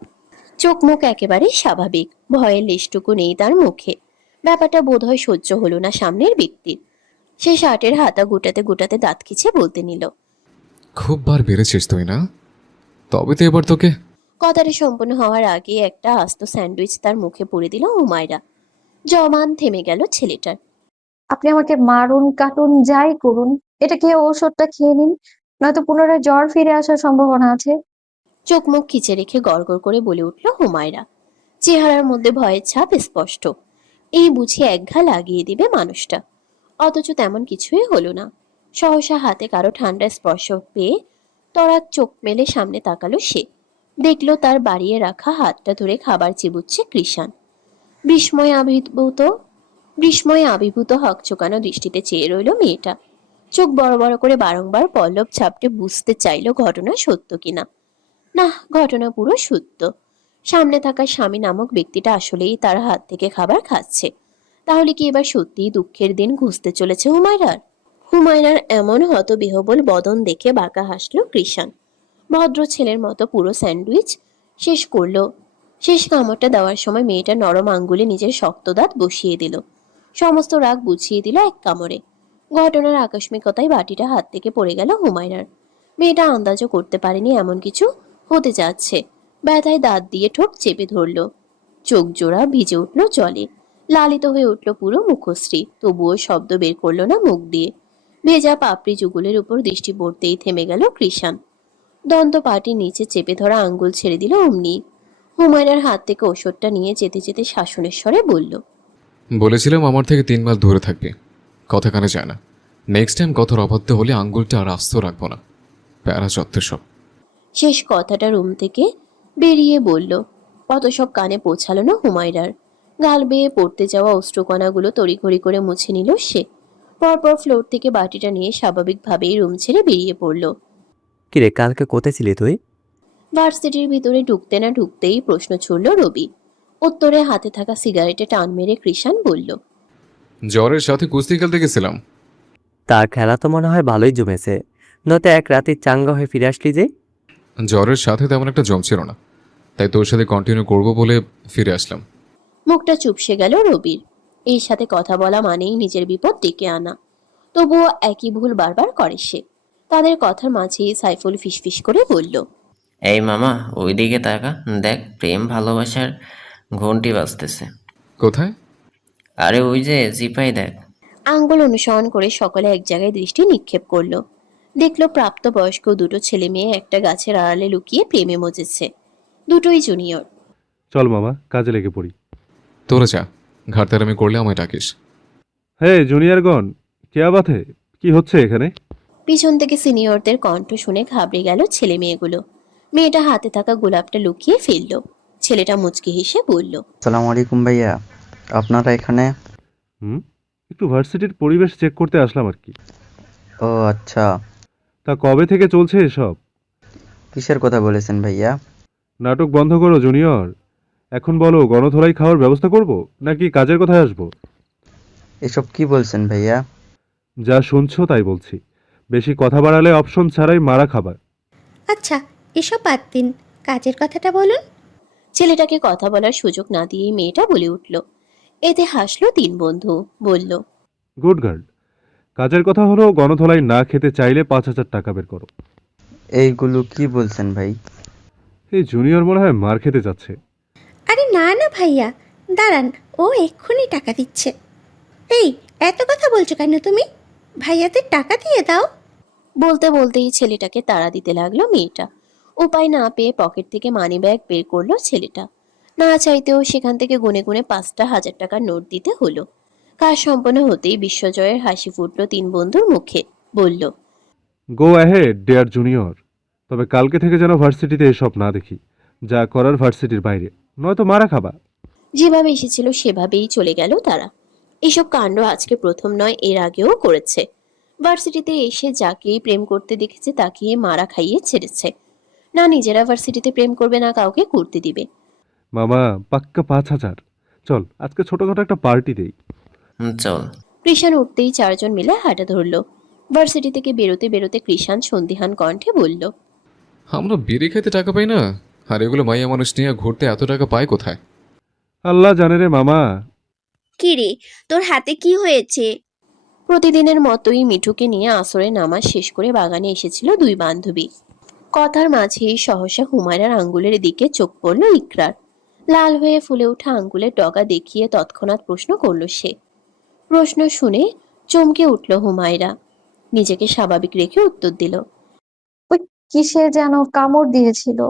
চোখ মুখ একেবারে স্বাভাবিক, ভয়ের লেশটুকু নেই তার মুখে। ব্যাপারটা বোধহয় সহ্য হলো না সামনের ব্যক্তির। সে শার্টের হাতা গুটাতে গুটাতে দাঁত খিচে বলতে নিল। খুব বার বেড়েছিস তুই না? তবে তো এবার তোকে। কথাটা সম্পূর্ণ হওয়ার আগে একটা আস্ত স্যান্ডউইচ তার মুখে পুরে দিল হুমায়রা। জমান থেমে গেল ছেলেটার। আপনি আমাকে মারুন কাটুন যাই করুন, এটা খেয়ে ওষুধটা খেয়ে নিন, নয়তো পুনরায় জ্বর ফিরে আসার সম্ভাবনা আছে। চোখ মুখ খিচে রেখে গড়গড় করে বলে উঠল হুমায়রা। চেহারার মধ্যে ভয়ের ছাপ স্পষ্ট। এই বুঝি একঘা লাগিয়ে দিবে মানুষটা। অথচ তেমন কিছুই হলো না। সহসা হাতে কারো ঠান্ডা স্পর্শ পেয়ে তরাক চোখ মেলে সামনে তাকালো সে। দেখলো তার বাড়িয়ে রাখা হাতটা ধরে খাবার চিবুচ্ছে কৃষান। বিস্ময়ে আবির্ভূত বিস্ময়ে আবির্ভূত হকচোকানো দৃষ্টিতে চেয়ে রইল মেয়েটা। চোখ বড় বড় করে বারংবার পল্লব ঝাপটে বুঝতে চাইল ঘটনা সত্য কিনা। না, ঘটনা পুরো সত্য। সামনে থাকা স্বামী নামক ব্যক্তিটা আসলেই তার হাত থেকে খাবার খাচ্ছে। তাহলে কি এবার সত্যিই দুঃখের দিন ঘুষতে চলেছে হুমায়রার? হুমায়রার এমন হতবিহবল বদন দেখে বাঁকা হাসল কৃষান। ভদ্র ছেলের মতো পুরো স্যান্ডউইচ শেষ করলো। শেষ কামড়টা দেওয়ার সময় মেয়েটা নরম আঙ্গুলে নিজের শক্ত দাঁত বসিয়ে দিল। সমস্ত রাগ বুঝিয়ে দিল এক কামড়ে। ঘটনার আকস্মিকতায় বাটিটা হাত থেকে পড়ে গেল হুমায়রার। মেয়েটা আন্দাজও করতে পারেনি এমন কিছু হতে যাচ্ছে। ব্যথায় দাঁত দিয়ে ঠোঁট চেপে ধরল। চোখ জোড়া ভিজে উঠল জলে। লালিত হয়ে উঠল পুরো মুখশ্রী, তবুও শব্দ বের করলো না মুখ দিয়ে। ভেজা পাপড়ি যুগলের উপর দৃষ্টি পড়তেই থেমে গেল কৃষান। দন্ত পাটির নিচে চেপে ধরা আঙ্গুল ছেড়ে দিল অমনি। হুমায়রার হাত থেকে ওষুধটা নিয়ে যেতে যেতে শাসনের স্বরে বলল। বলেছিলাম আমার থেকে 3 মাইল দূরে থাকবি। কথা কানে যায় না। নেক্সট টাইম কথার অবাধ্য হলে আঙ্গুলটা আর আস্ত রাখবো না। প্যারা চত্বর সব। শেষ কথাটা রুম থেকে বেরিয়ে বলল। অত সব কানে পৌঁছালো না হুমায়রার। গাল বেয়ে পড়তে যাওয়া অশ্রুকণাগুলো তড়িঘড়ি করে মুছে নিল সে। পরপর ফ্লোর থেকে বাটিটা নিয়ে স্বাভাবিকভাবেই রুম ছেড়ে বেরিয়ে পড়ল। কিরে কালকে কোথায় ছিলি তুই? ভার্সিটির ভিতরে ঢুকতে না ঢুকতেই প্রশ্ন ছুড়ল রবি। উত্তরে হাতে থাকা সিগারেটে টান মেরে কৃষান বলল। জ্বরের সাথে কুস্তি খেলতে গেছিলাম। তার খেলা তো মনে হয় ভালোই জমেছে, নয়তো এক রাতে চাঙ্গা হয়ে ফিরে আসলি যে। জ্বরের সাথে তেমন একটা জমছিল না, তাই তোর সাথে কন্টিনিউ করবো বলে ফিরে আসলাম। মুখটা চুপসে গেল রবির। এই সাথে কথা বলা মানেই নিজের বিপদ ডেকে আনা। তবুও একই ভুল বারবার করে সে। তাদের কথার মাঝেই সাইফুল ফিসফিস করে বলল। এই মামা, ওইদিকে তাকা, দেখ প্রেম ভালোবাসার ঘন্টি বাজতেছে। কোথায়? আরে ওই যে জিপাই দেখ। আঙ্গুল অনুসরণ করে সকলে এক জায়গায় দৃষ্টি নিক্ষেপ করলো। দেখলো প্রাপ্তবয়স্ক দুটো ছেলে মেয়ে একটা গাছের আড়ালে লুকিয়ে প্রেমে মজেছে। দুটোই জুনিয়র। চল মামা, কাজে লেগে পড়ি। তোরা যা, ঘাটতারামি করলে আমায় ডাকিস। হে জুনিয়রগণ, কেয়া বাথে, কি হচ্ছে এখানে? পিছন থেকে সিনিয়রদের কণ্ঠ শুনে ঘাবড়ে গেল ছেলে মেয়েগুলো। মেয়েটা হাতে থাকা গোলাপটা লুকিয়ে ফেললো। ছেলেটা মুচকি হেসে বলল, আসসালামু আলাইকুম ভাইয়া, আপনারা এখানে? একটু ভার্সিটির পরিবেশ চেক করতে আসলাম আর কি। ও আচ্ছা, তা কবে থেকে চলছে এসব? কিসের কথা বলেছেন ভাইয়া? নাটক বন্ধ করো জুনিয়র। এখন বলো, গণধোলাই খাওয়ার ব্যবস্থা করব নাকি কাজের কথায় আসবো? এসব কি বলছেন ভাইয়া? যা শুনছো তাই বলছি। বেশি কথা বাড়ালে অপশন ছাড়াই মারা খাবার। আচ্ছা, এসব বাদ দিন, কাজের কথাটা বলুন। ছেলেটাকে কথা বলার সুযোগ না দিয়েই মেয়েটা বলে উঠল। এতে হাসলো তিন বন্ধু, বলল, গুড গার্ল। কাজের কথা হলো, গণধোলাই না খেতে চাইলে 5,000 টাকা বের করো। এইগুলো কি বলছেন ভাই? এই জুনিয়র মনে হয় মার খেতে যাচ্ছে। আরে না না ভাইয়া, দাঁড়ান, ও এক্ষুনি টাকা দিচ্ছে। এই, এত কথা বলছো কেন তুমি? ভাইয়াদের টাকা দিয়ে দাও। বলতে বলতেই ছেলেটাকে তাড়া দিতে লাগলো মেয়েটা। উপায় না পেয়ে পকেট থেকে মানি ব্যাগ বের করলো ছেলেটা। না চাইতেও সেখান থেকে গুনে গুনে 5,000 টাকার নোট দিতে হলো। কাজ সম্পন্ন হতেই বিশ্বজয়ের হাসি ফুটলো তিন বন্ধুর মুখে। বলল, গো অ্যাহেড ডিয়ার জুনিয়র, তবে কালকে থেকে যেন ভার্সিটিতে এসব না দেখি। যা করার ভার্সিটির বাইরে, নয়তো মারা খাবা। যেভাবে এসেছিল সেভাবেই চলে গেল তারা। এসব কাণ্ড আজকে প্রথম নয়, এর আগেও করেছে। ভার্সিটিতে এসে যাকেই প্রেম করতে দেখেছে তাকেই মারা খাইয়ে ছেড়েছে। না নিজেরা ভার্সিটিতে প্রেম করবে, না কাউকে করতে দিবে। মামা পাক্কা 5,000। চল আজকে ছোটখাটো একটা পার্টি দেই। চল। কৃষাণ উঠতেই চারজন মিলে হাঁটা ধরলো। ভার্সিটি থেকে বেরোতে বেরোতে কৃষাণ সন্দিহান কণ্ঠে বলল, আমরা বিড়ি খেতে টাকা পাই না, আর এগুলো মাইয়া মানুষ নিয়ে ঘুরতে এত টাকা পায় কোথায়? আল্লাহ জানে রে মামা। কি রে, তোর হাতে কি হয়েছে? প্রতিদিনের মতোই মিঠুকে নিয়ে আসরের নামাজ শেষ করে বাগানে এসেছিল দুই বান্ধবী। কথার মাঝেই সহসা হুমায়রার আঙ্গুলের দিকে চোখ পড়ল ইকরার। লাল হয়ে ফুলে ওঠা আঙ্গুলের ডগা দেখিয়ে তৎক্ষণাৎ প্রশ্ন করল সে। প্রশ্ন শুনে চমকে উঠল হুমায়রা। নিজেকে স্বাভাবিক রেখে উত্তর দিল, ওই কিসে যেন কামড় দিয়েছিল।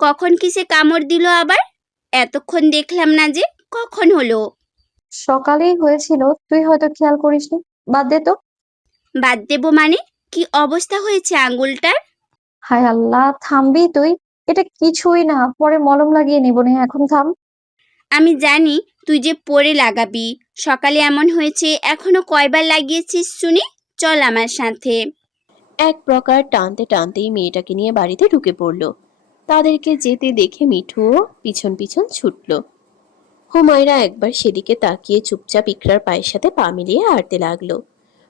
কখন কিসে কামড় দিল আবার? এতক্ষণ দেখলাম না যে, কখন হলো? সকালেই হয়েছিল, তুই হয়তো খেয়াল করিসনি। বাদ দে তো। বাদ দেবো মানে? কি অবস্থা হয়েছে আঙ্গুলটার? হায় আল্লাহ, থামবি তুই? এটা কিছুই না, পরে মলম লাগিয়ে নিব না, এখন থাম। আমি জানি তুই যে পরে লাগাবি। সকালে এমন হয়েছে, এখনো কয়বার লাগিয়েছিস শুনি? চল আমার সাথে। এক প্রকার টানতে টানতেই মেয়েটাকে নিয়ে বাড়িতে ঢুকে পড়ল। তাদেরকে যেতে দেখে মিঠুও পিছন পিছন ছুটল। হুমায়রা একবার সেদিকে তাকিয়ে চুপচাপ ইকরার পায়ের সাথে পা মিলিয়ে হাঁটতে লাগলো।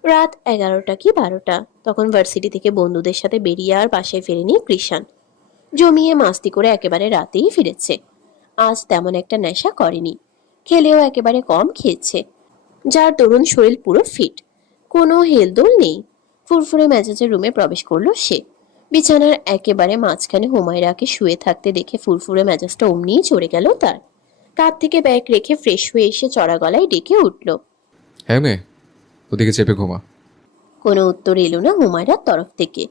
রাত 11টা কি 12টা। তখন ভার্সিটি থেকে বন্ধুদের সাথে বেরিয়ে আর বাসায় ফেরেনি কৃষাণ। জমিয়ে মাস্তি করে একেবারে রাতেই ফিরেছে। আজ তেমন একটা নেশা করেনি, খেলেও একেবারে কম খেয়েছে, যার দরুন শরীর পুরো ফিট, কোনো হেলদোল নেই। ফুরফুরে মেজাজের রুমে প্রবেশ করলো সে। বিছানার একেবারে মাঝখানে হুমায়রাকে শুয়ে থাকতে দেখে ফুরফুরে মেজাজটা অমনিই চড়ে গেল তার। কাঁধ থেকে ব্যাগ রেখে ফ্রেশ হয়ে এসে চড়া গলায় ডেকে উঠল, হ্যাঁ মেয়ে, ওদিকে চেপে ঘুমা। কোনো উত্তর এলো না হুমায়রার তরফ থেকে।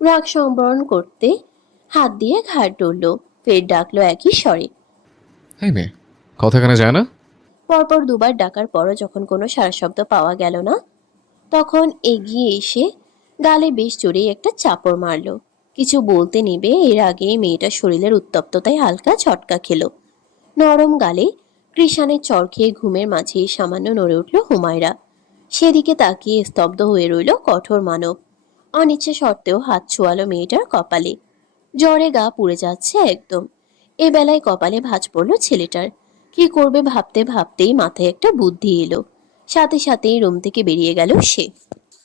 রাগ সম্বরণ করতে হাত দিয়ে ঘাড় ধরল, ফের ডাকলো একই স্বরে। হ্যাঁ মেয়ে, কথা কানে যায় না? পরপর দুবার ডাকার পরও যখন কোনো সারা শব্দ পাওয়া গেল না, তখন এগিয়ে এসে গালে বেশ জোরে একটা চাপড় মারলো। কিছু বলতে নেবে এর আগেই মেয়েটার শরীরের উত্তপ্ততায় হালকা ঝটকা খেলো। নরম গালে কৃষাণের চর খেয়ে ঘুমের মাঝেই সামান্য নড়ে উঠল হুমায়রা। সেদিকে তাকিয়ে স্তব্ধ হয়ে রইল কঠোর মানব। অনিচ্ছা সত্ত্বেও হাত ছোঁয়ালো মেয়েটার কপালে। জ্বরে গা পুড়ে যাচ্ছে একদম। এ বেলায় কপালে ভাঁজ পড়ল ছেলেটার। কি করবে ভাবতে ভাবতেই মাথায় একটা বুদ্ধি এলো। সাথে সাথেই রুম থেকে বেরিয়ে গেল সে।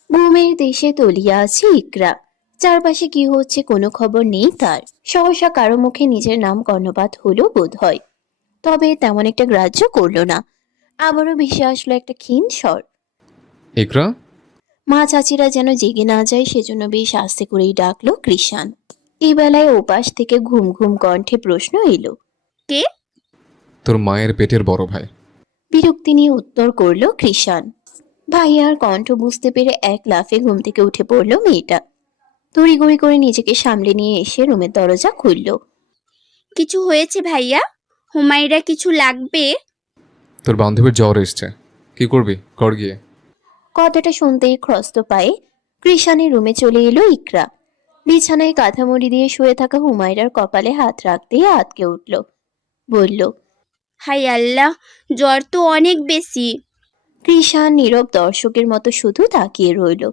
ঘুমের দেশে তলিয়া আছে ইকরা। চারপাশে কি হচ্ছে কোনো খবর নেই তার। সহসা কারো মুখে নিজের নাম কর্ণপাত হলো বোধ হয়, তবে তেমন একটা গ্রাহ্য করলো না। আবারও ভেসে আসলো একটা ক্ষীণ স্বর। ইকরা। মা চাচিরা যেন জেগে না যায় সেজন্য বেশ আস্তে করেই ডাকলো কৃষাণ। এই বেলায় ওপাশ থেকে ঘুম ঘুম কণ্ঠে প্রশ্ন এলো, কে? তোর মায়ের পেটের বড় ভাই। বিরক্তি নিয়ে উত্তর করলো কৃষাণ। ভাইয়ার কণ্ঠ বুঝতে পেরে এক লাফে ঘুম থেকে উঠে পড়ল মেয়েটা। তড়িঘড়ি করে নিজেকে সামলে নিয়ে এসে রুমের দরজা খুলল। কিছু হয়েছে ভাইয়া? হুমায়রা কিছু লাগবে? তোর বান্ধবীর জ্বর এসছে, কি করবি কর গিয়ে। কথাটা শুনতেই খ্রস্ত পায়ে কৃষানের রুমে চলে এলো ইকরা। বিছানায় কাঁথামুড়ি দিয়ে শুয়ে থাকা হুমায়রার কপালে হাত রাখতেই আঁতকে উঠল। বলল, হাই আল্লাহ, জ্বর তো অনেক বেশি। কৃষান নীরব দর্শকের মতো শুধু তাকিয়ে রইল,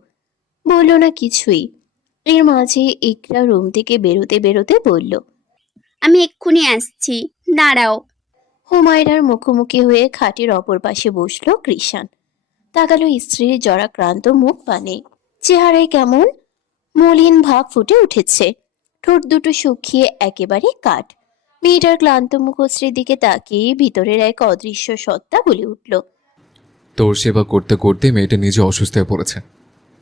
বলল না কিছুই। এর মাঝে ইকরা রুম থেকে বেরোতে বেরোতে বলল, আমি এক্ষুনি আসছি, দাঁড়াও। হুমায়রার মুখোমুখি হয়ে খাটের অপর পাশে বসলো কৃষান। তাকালো স্ত্রীর জরাক্রান্ত মুখ পানে। চেহারায় কেমন মলিন ভাব ফুটে উঠেছে, ঠোঁট দুটো শুকিয়ে একেবারে কাঠ। মেয়েটার ক্লান্ত মুখশ্রীর দিকে তাকিয়ে ভিতরের এক অদৃশ্য সত্তা বলে উঠল, তোর সেবা করতে করতে মেয়েটা নিজে অসুস্থ হয়ে পড়েছে,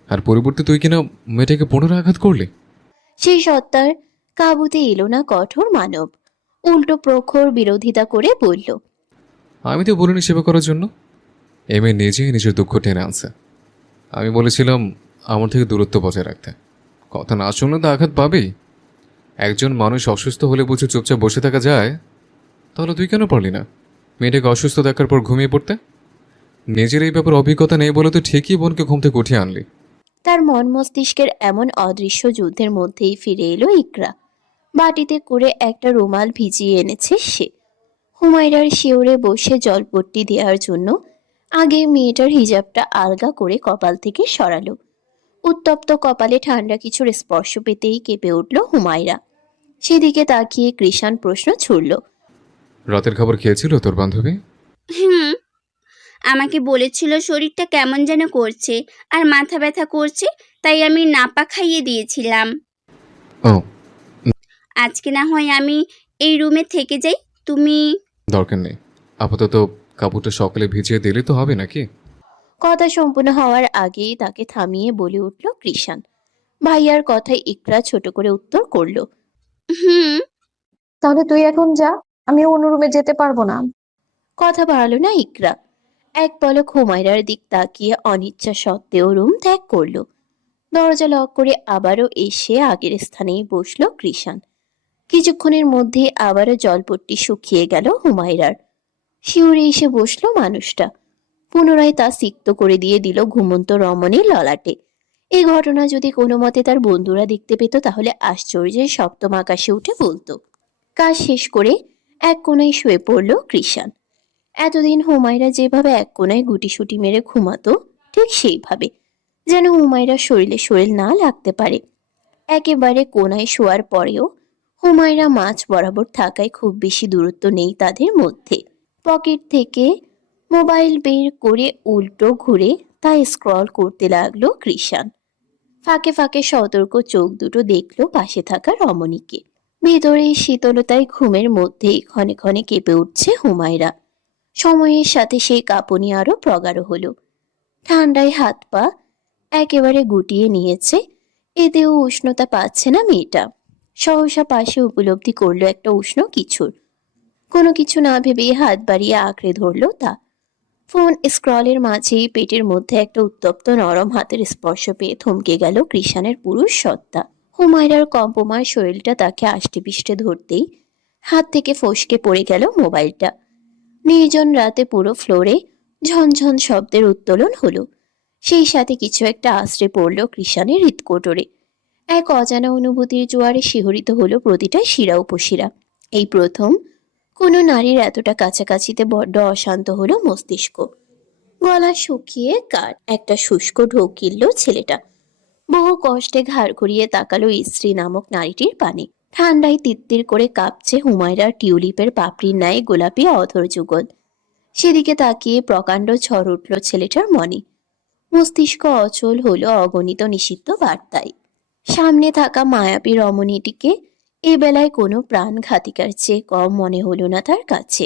আর পরিবর্তে তুই কিনা মেয়েটাকে পুনরায় আঘাত করলি। সেই সত্তার কাবুতে এলো না কঠোর মানব, উল্টো প্রখর বিরোধিতা করে বলল, আমি তো বলিনি সেবা করার জন্য, এ মেয়ে নিজেই নিজের দুঃখ টেনে আনছে। আমি বলেছিলাম আমার থেকে দূরত্ব বজায় রাখতে, কথা না শুনলে তো আঘাত পাবেই। একজন মানুষ অসুস্থ হলে বুঝে চুপচাপ বসে থাকা যায়? তাহলে তুই কেন পারলি না মেয়েটাকে অসুস্থ দেখার পর ঘুমিয়ে পড়তে? নিজের এই ব্যাপার অভিজ্ঞতা নেই বলে তুই ঠিকই বোনকে ঘুম থেকে উঠিয়ে আনলি। তার মন মস্তিষ্কের এমন অদৃশ্য যুদ্ধের মধ্যেই ফিরে এলো ইকরা। বাটিতে করে একটা রুমাল ভিজিয়ে এনেছে সে। হুমায়রার শিওরে বসে জলপট্টি দেওয়ার জন্য আগে মেয়েটার হিজাবটা আলগা করে কপাল থেকে সরালো। উত্তপ্ত কপালে ঠান্ডা কিছুর স্পর্শ পেতেই কেঁপে উঠল হুমায়রা। সেদিকে তাকিয়ে কৃষান প্রশ্ন ছুড়ল, রাতের খাবার খেয়েছিল তোর বান্ধবী? হুম, আমাকে বলেছিল শরীরটা কেমন যেন করছে আর মাথা ব্যথা করছে, তাই আমি নাপা খাইয়ে দিয়েছিলাম। ও, আজকে না হয় আমি এই রুমে থেকে যাই, তুমি? দরকার নেই, আপাতত কাপড়টা সকালে ভিজিয়ে দিলে তো হবে নাকি। কথা সম্পূর্ণ হওয়ার আগেই তাকে থামিয়ে বলে উঠল কৃষান। ভাইয়ার কথায় ইকরা ছোট করে উত্তর করল, হুম। তাহলে তুই এখন যা, আমি অন্য রুমে যেতে পারবো না। কথা বাড়ালো না ইকরা। এক পলক হুমায়রার দিক তাকিয়ে অনিচ্ছা সত্ত্বেও রুম ত্যাগ করলো। দরজা লক করে আবারও এসে আগের স্থানেই বসলো কৃষান। কিছুক্ষণের মধ্যে আবারও জলপট্টি শুকিয়ে গেল হুমায়রার। শিউরে এসে বসলো মানুষটা। পুনরায় তা সিক্ত করে দিয়ে দিল ঘুমন্ত রমণীর ললাটে। এই ঘটনা যদি কোনো মতে তার বন্ধুরা দেখতে পেত তাহলে আশ্চর্যের সপ্তম আকাশে উঠে বলতো। কাজ শেষ করে এক কোণায় শুয়ে পড়ল কৃষান। এতদিন হুমায়রা যেভাবে এক কোণায় গুটিসুটি মেরে ঘুমাতো, ঠিক সেইভাবে, যেন হুমায়রার শরীরে শরীর না লাগতে পারে। একেবারে কোণায় শোয়ার পরেও হুমায়রা মাঝ বরাবর থাকায় খুব বেশি দূরত্ব নেই তাদের মধ্যে। পকেট থেকে মোবাইল বের করে উল্টো ঘুরে তা স্ক্রল করতে লাগলো কৃষান। ফাঁকে ফাঁকে সতর্ক চোখ দুটো দেখলো পাশে থাকা রমণীকে। ভেতরে শীতলতায় ঘুমের মধ্যেই ক্ষণে ক্ষণে কেঁপে উঠছে হুমায়রা। সময়ের সাথে সেই কাঁপুনি আরো প্রগাঢ় হলো। ঠান্ডায় হাত পা একেবারে গুটিয়ে নিয়েছে, এতেও উষ্ণতা পাচ্ছে না মেয়েটা। সহসা পাশে উপলব্ধি করলো একটা উষ্ণ কিছুর। কোনো কিছু না ভেবেই হাত বাড়িয়ে আঁকড়ে ধরলো তা। ফোন স্ক্রলের মাঝেই পেটের মধ্যে একটা উত্তপ্ত নরম হাতের স্পর্শ পেয়ে থমকে গেল কৃষানের পুরুষ সত্তা। হুমায়রার কম্পময় শরীরটা তাকে আষ্টে পিষ্টে ধরতেই হাত থেকে ফসকে পড়ে গেল মোবাইলটা। নির্জন রাতে পুরো ফ্লোরে ঝনঝন শব্দের উত্তোলন হলো। সেই সাথে কিছু একটা আশ্রে পড়ল কৃষানের হৃৎকোটরে। এক অজানা অনুভূতির জোয়ারে শিহরিত হলো প্রতিটা শিরা উপশিরা। এই প্রথম কোনো নারীর এতটা কাছাকাছিতে বড্ড অশান্ত হলো মস্তিষ্ক। গলা শুকিয়ে কাঠ একটা শুষ্ক ঢোক গিলল ছেলেটা। বহু কষ্টে ঘাড় ঘুরিয়ে তাকালো স্ত্রী নামক নারীটির পানে। ঠান্ডায় তিত্তির করে কাঁপছে হুমায়রার টিউলিপের পাপড়ির ন্যায় গোলাপি অধর যুগল। সেদিকে তাকিয়ে প্রকাণ্ড ঝড় উঠল ছেলেটার মনে। মস্তিষ্ক অচল হলো অগণিত নিষিদ্ধ বার্তায়। সামনে থাকা মায়াবী রমণীটিকে এ বেলায় কোনো প্রাণঘাতিকার চেয়ে কম মনে হলো না তার কাছে।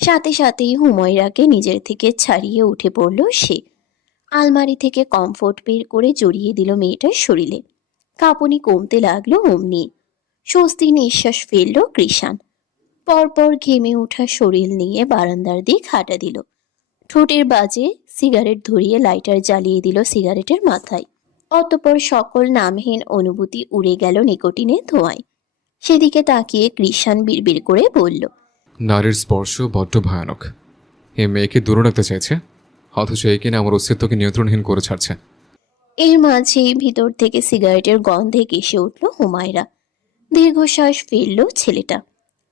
সাথে সাথেই হুমায়রাকে নিজের থেকে ছাড়িয়ে উঠে পড়ল সে। আলমারি থেকে কমফোর্ট বের করে জড়িয়ে দিল মেয়েটার শরীরে। কাঁপুনি কমতে লাগলো অমনি। স্বস্তি নিঃশ্বাস ফেলল কৃষান। পরপর ঘেমে ওঠা শরীর নিয়ে বারান্দার দিক হাঁটা দিল। ঠোঁটের বাজে সিগারেট ধরিয়ে লাইটার জ্বালিয়ে দিল সিগারেটের মাথায়। অতঃপর সকল নামহীন অনুভূতি উড়ে গেল নিকোটিনের ধোঁয়ায়। সেদিকে তাকিয়ে কৃষাণ বিড়বিড় করে বলল, নারীর স্পর্শ বড্ড ভয়ানক। এ মেয়েকে দূরে রাখতে চাইছে, অথচ এই কিনা আমার অস্তিত্বকে নিয়ন্ত্রণহীন করে ছাড়ছে। এর মাঝেই ভিতর থেকে সিগারেটের গন্ধে কেসে উঠল হুমায়রা। দীর্ঘশ্বাস ফেলল ছেলেটা।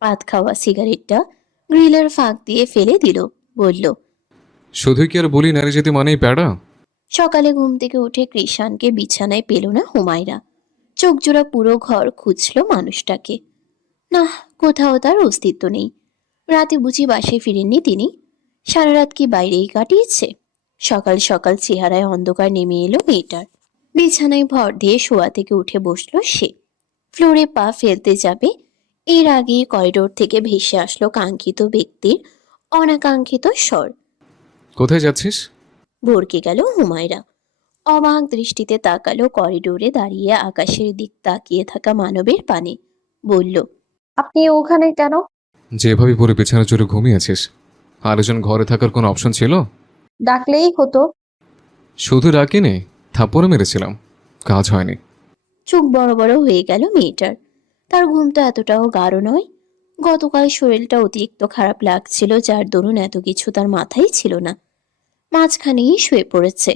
পাত খাওয়া সিগারেটটা গ্রিলের ফাঁক দিয়ে ফেলে দিল। বলল, শুধু কি আর বলি নারী জাতি মানেই প্যাড়া? সকালে ঘুম থেকে উঠে কৃষাণকে বিছানায় পেল না হুমায়রা। চোখ জোড়া পুরো ঘর খুঁজল মানুষটাকে। না, কোথাও তার অস্তিত্ব নেই। রাতে বুঝি বাসায় ফিরেননি তিনি? সারা রাত কি বাইরেই কাটিয়েছে? সকাল সকাল চেহারায় অন্ধকার নেমে এলো মেয়েটার। বিছানায় ভর দিয়ে শোয়া থেকে উঠে বসলো সে। ফ্লোরে পা ফেলতে যাবে, এর আগেই করিডোর থেকে ভেসে আসলো কাঙ্ক্ষিত ব্যক্তির অনাকাঙ্ক্ষিত স্বর। কোথায় যাচ্ছিস? ভরকে গেল হুমায়রা। অবাক দৃষ্টিতে তাকালো করিডোরে দাঁড়িয়ে আকাশের দিক তাকিয়ে থাকা মানবের পানে। বলল, আপনি ওখানে কেন? যেভাবে পরে বিছানা চড়ে ঘুমিয়েছিস, আরেকজন ঘরে থাকার কোনো অপশন ছিল? ডাকলেই হতো। শুধু ডাকিনি, থাপ্পড়ও মেরেছিলাম, কাজ হয়নি। চোখ বড় বড় হয়ে গেল মেয়েটার। তার ঘুমটা এতটাও গাঢ় নয়। গতকাল শরীরটা অতিরিক্ত খারাপ লাগছিল, যার দরুন এত কিছু তার মাথায় ছিল না। মাঝখানেই শুয়ে পড়েছে,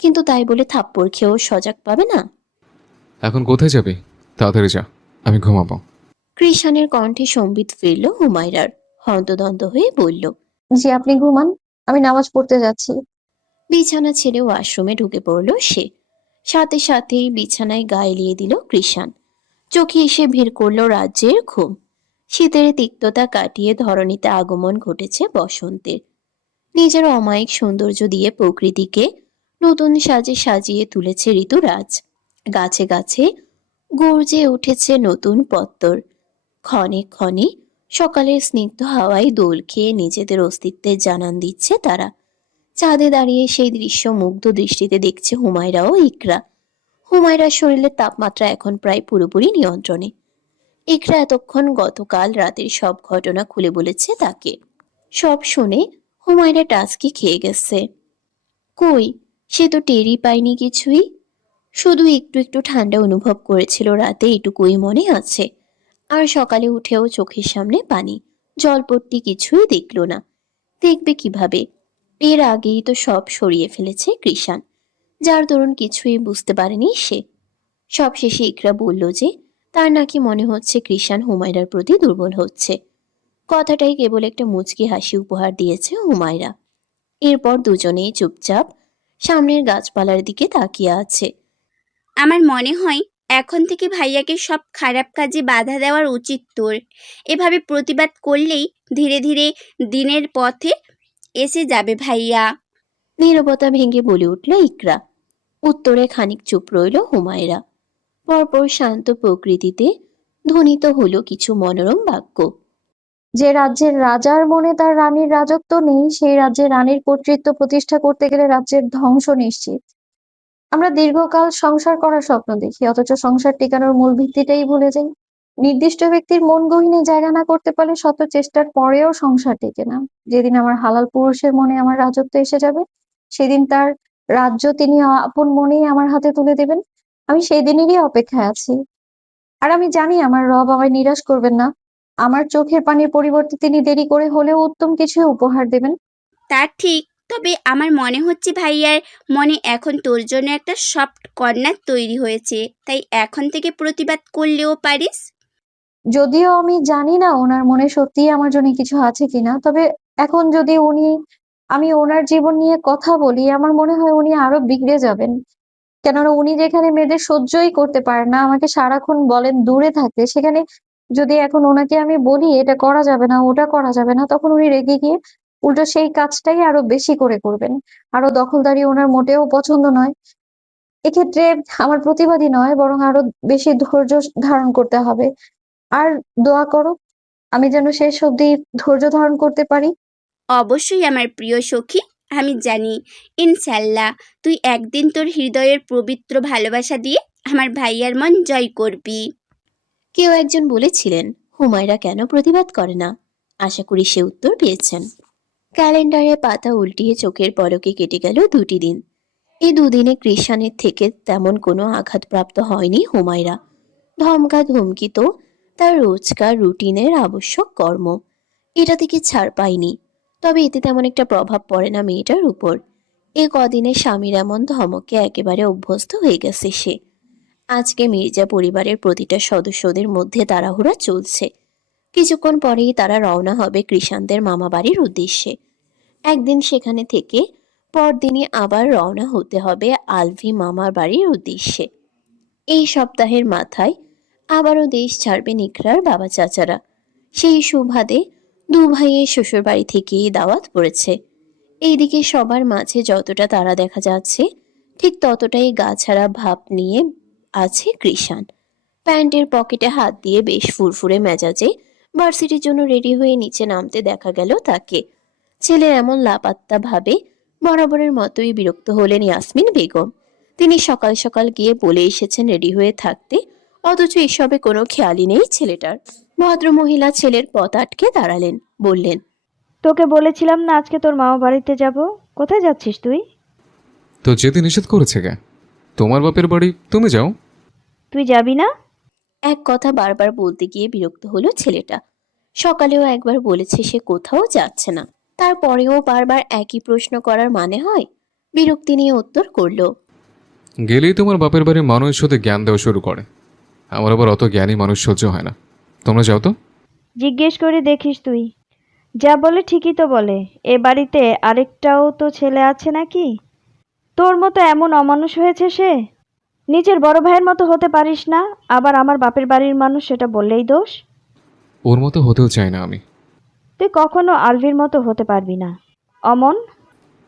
কিন্তু তাই বলে থাপ্পড় খেয়েও সজাগ পাবে না। এখন কোথায় যাবি? তাড়াতাড়ি যা, আমি ঘুমাবো। কৃষাণের কণ্ঠে সম্বিত ফিরল হুমায়রার। হন্তদন্ত হয়ে বলল, জি, আপনি ঘুমান, আমি নামাজ পড়তে যাচ্ছি। বিছানা ছেড়ে ওয়াশরুমে ঢুকে পড়ল সে। সাথে সাথেই বিছানায় গায়ে এলিয়ে দিল কৃষাণ। চোখে এসে ভিড় করলো রাজ্যের ঘুম। শীতের তিক্ততা কাটিয়ে ধরণীতে আগমন ঘটেছে বসন্তের। নিজের অমায়িক সৌন্দর্য দিয়ে প্রকৃতিকে নতুন সাজে সাজিয়ে তুলেছে ঋতুরাজ। গাছে গাছে গর্জে উঠেছে নতুন পত্তর। ক্ষণে ক্ষণে সকালের স্নিগ্ধ হাওয়ায় দোল খেয়ে নিজেদের অস্তিত্বের জানান দিচ্ছে তারা। চাঁদে দাঁড়িয়ে সেই দৃশ্য মুগ্ধ দৃষ্টিতে দেখছে হুমায়রা ও ইকরা। হুমায়রার শরীরের তাপমাত্রা এখন প্রায় পুরোপুরি নিয়ন্ত্রণে। ইকরা এতক্ষণ গতকাল রাতের সব ঘটনা খুলে বলেছে তাকে। সব শুনে হুমায়রা টাস্কি খেয়ে গেছে। কই, সে তো টেরই পায়নি কিছুই। শুধু একটু একটু ঠান্ডা অনুভব করেছিল রাতে, এটুকুই মনে আছে। আর সকালে উঠেও চোখের সামনে পানি, জলপট্টি কিছুই দেখল না। দেখবে কিভাবে? এর আগেই তো সব সরিয়ে ফেলেছে কৃষাণ, যার দরুন কিছুই বুঝতে পারেনি সে। সবশেষে ইকরা বলল যে তার নাকি মনে হচ্ছে কৃষাণ হুমায়রার প্রতি দুর্বল হচ্ছে। কথাটাই কেবল একটা মুচকি হাসি উপহার দিয়েছে হুমায়রা। এরপর দুজনেই চুপচাপ সামনের গাছপালার দিকে তাকিয়ে আছে। আমার মনে হয় এখন থেকে ভাইয়াকে সব খারাপ কাজে বাধা দেওয়ার উচিত তোর। এভাবে প্রতিবাদ করলেই ধীরে ধীরে দিনের পথে এসে যাবে ভাইয়া। নীরবতা ভেঙে বলে উঠল ইকরা। উত্তরে খানিক চুপ রইল হুমায়রা। পরপর শান্ত প্রকৃতিতে ধ্বনিত হলো কিছু মনোরম বাক্য। যে রাজ্যের রাজার মনে তার রানীর রাজত্ব নেই, সেই রাজ্যে রানীর কর্তৃত্ব প্রতিষ্ঠা করতে গেলে রাজ্যের ধ্বংস নিশ্চিত। আমরা দীর্ঘকাল সংসার করার স্বপ্ন দেখি, অথচ সংসার টিকানোর মূল ভিত্তিটাই ভুলে যাই। নির্দিষ্ট ব্যক্তির মন গহীনে জায়গা না করতে পারলে শত চেষ্টার পরেও সংসার টেকে না। যেদিন আমার হালাল পুরুষের মনে আমার রাজত্ব এসে যাবে, সেদিন তার রাজ্য তিনি আপন মনেই আমার হাতে তুলে দেবেন। আমি সেই দিনেরই অপেক্ষায় আছি। আর আমি জানি আমার রব আমায় নিরাশ করবেন না। আমার চোখের পানির পরিবর্তে তিনি দেরি করে হলেও উত্তম কিছু উপহার দেবেন। তা ঠিক, তবে আমার মনে হচ্ছে ভাইয়ার মনে এখন তোর জন্য একটা সফট কর্নার তৈরি হয়েছে, তাই এখন থেকে প্রতিবাদ করলেও পারিস। যদিও আমি জানি না ওনার মনে সত্যিই আমার জন্য কিছু আছে কিনা, তবে এখন যদি আমি ওনার জীবন নিয়ে কথা বলি, আমার মনে হয় উনি আরো বিগড়ে যাবেন। কেননা উনি যেখানে মেয়েদের সহ্যই করতে পারেন না, আমাকে সারাক্ষণ বলেন দূরে থাকতে, সেখানে যদি এখন ওনাকে আমি বলি এটা করা যাবে না, ওটা করা যাবে না, তখন উনি রেগে গিয়ে উল্টো সেই কাজটাই আরো বেশি করে করবেন। আরো দখলদারি ওনার মোটেও পছন্দ নয়। এক্ষেত্রে আমার প্রতিবাদী নয়, বরং আরো বেশি ধৈর্য ধারণ করতে হবে। আর দোয়া করো আমি যেন শেষ অবধি ধৈর্য ধারণ করতে পারি। অবশ্যই আমার প্রিয় সখী, আমি জানি ইনশাল্লাহ তুই একদিন তোর হৃদয়ের পবিত্র ভালোবাসা দিয়ে আমার ভাইয়ার মন জয় করবি। কেউ একজন বলেছিলেন হুমায়রা কেন প্রতিবাদ করে না। আশা করি সে উত্তর পেয়েছেন। ক্যালেন্ডারে পাতা উল্টিয়ে চোখের পলকে কেটে গেল 2টি দিন। এই দুদিনে কৃষাণের থেকে তেমন কোনো আঘাতপ্রাপ্ত হয়নি হুমায়রা। ধমকা ধমকি তো তার রোজকার রুটিনের আবশ্যক কর্ম, এটা থেকে ছাড় পায়নি। তবে এতে তেমন একটা প্রভাব পড়ে না মেয়েটার উপর। এ কদিনে স্বামীর এমন ধমকে একেবারে অভ্যস্ত হয়ে গেছে সে। আজকে মির্জা পরিবারের প্রতিটা সদস্যদের মধ্যে তাড়াহুড়া চলছে। কিছুক্ষণ পরেই তারা রওনা হবে কৃষাণদের মামা বাড়ির উদ্দেশ্যে। একদিন সেখানে থেকে পরদিনই আবার রওনা হতে হবে আলভি মামার বাড়ির উদ্দেশ্যে। এই সপ্তাহের মাথায় আবারও দেশ ছাড়বে নিকরার বাবা চাচারা। সেই সুবাদে দু ভাইয়ের শ্বশুর বাড়ি থেকেই দাওয়াত পড়েছে। এইদিকে সবার মাঝে যতটা তারা দেখা যাচ্ছে, ঠিক ততটাই গা ছাড়া ভাব নিয়ে আছে কৃষাণ। প্যান্টের পকেটে হাত দিয়ে বেশ ফুরফুরে মেজাজে ভার্সিটির জন্য রেডি হয়ে নিচে নামতে দেখা গেল তাকে। ছেলের এমন লাপাত্তা ভাবে বরাবরের মতোই বিরক্ত হলেন ইয়াসমিন বেগম। তিনি সকাল সকাল গিয়ে বলে এসেছেন রেডি হয়ে থাকতে, অথচ এসবে কোনো খেয়ালই নেই ছেলেটার। ভদ্রমহিলা ছেলের পথ আটকে দাঁড়ালেন, বললেন, তোকে বলেছিলাম না আজকে তোর মামা বাড়িতে যাব। কোথায় যাচ্ছিস তুই? তো যেতে নিষেধ করেছে কে? তোমার বাপের বাড়ি, তুমি যাও। তুই যাবি না? এক কথা বারবার বলতে গিয়ে বিরক্ত হলো ছেলেটা। সকালেও একবার বলেছে সে কোথাও যাচ্ছে না, তারপরেও বারবার একই প্রশ্ন করার মানে হয়? বিরক্তি নিয়ে উত্তর করলো, গেলেই তোমার বাপের বাড়ির মানুষ শুধু জ্ঞান দেওয়া শুরু করে। আমার আবার অত জ্ঞানী মানুষ সহ্য হয় না। তোমরা যাও তো। জিজ্ঞেস করে দেখিস তুই। যা বলে ঠিকই তো বলে। এ বাড়িতে আরেকটাও তো ছেলে আছে নাকি? তোর মতো এমন অমানুষ হয়েছে সে। নিজের বড় ভাইয়ের মতো হতে পারিস না, আবার আমার বাপের বাড়ির মানুষ সেটা বললেই দোষ। ওর মতো হতেও চাই না আমি। তুই কখনো আলভির মতো হতে পারবি না অমন।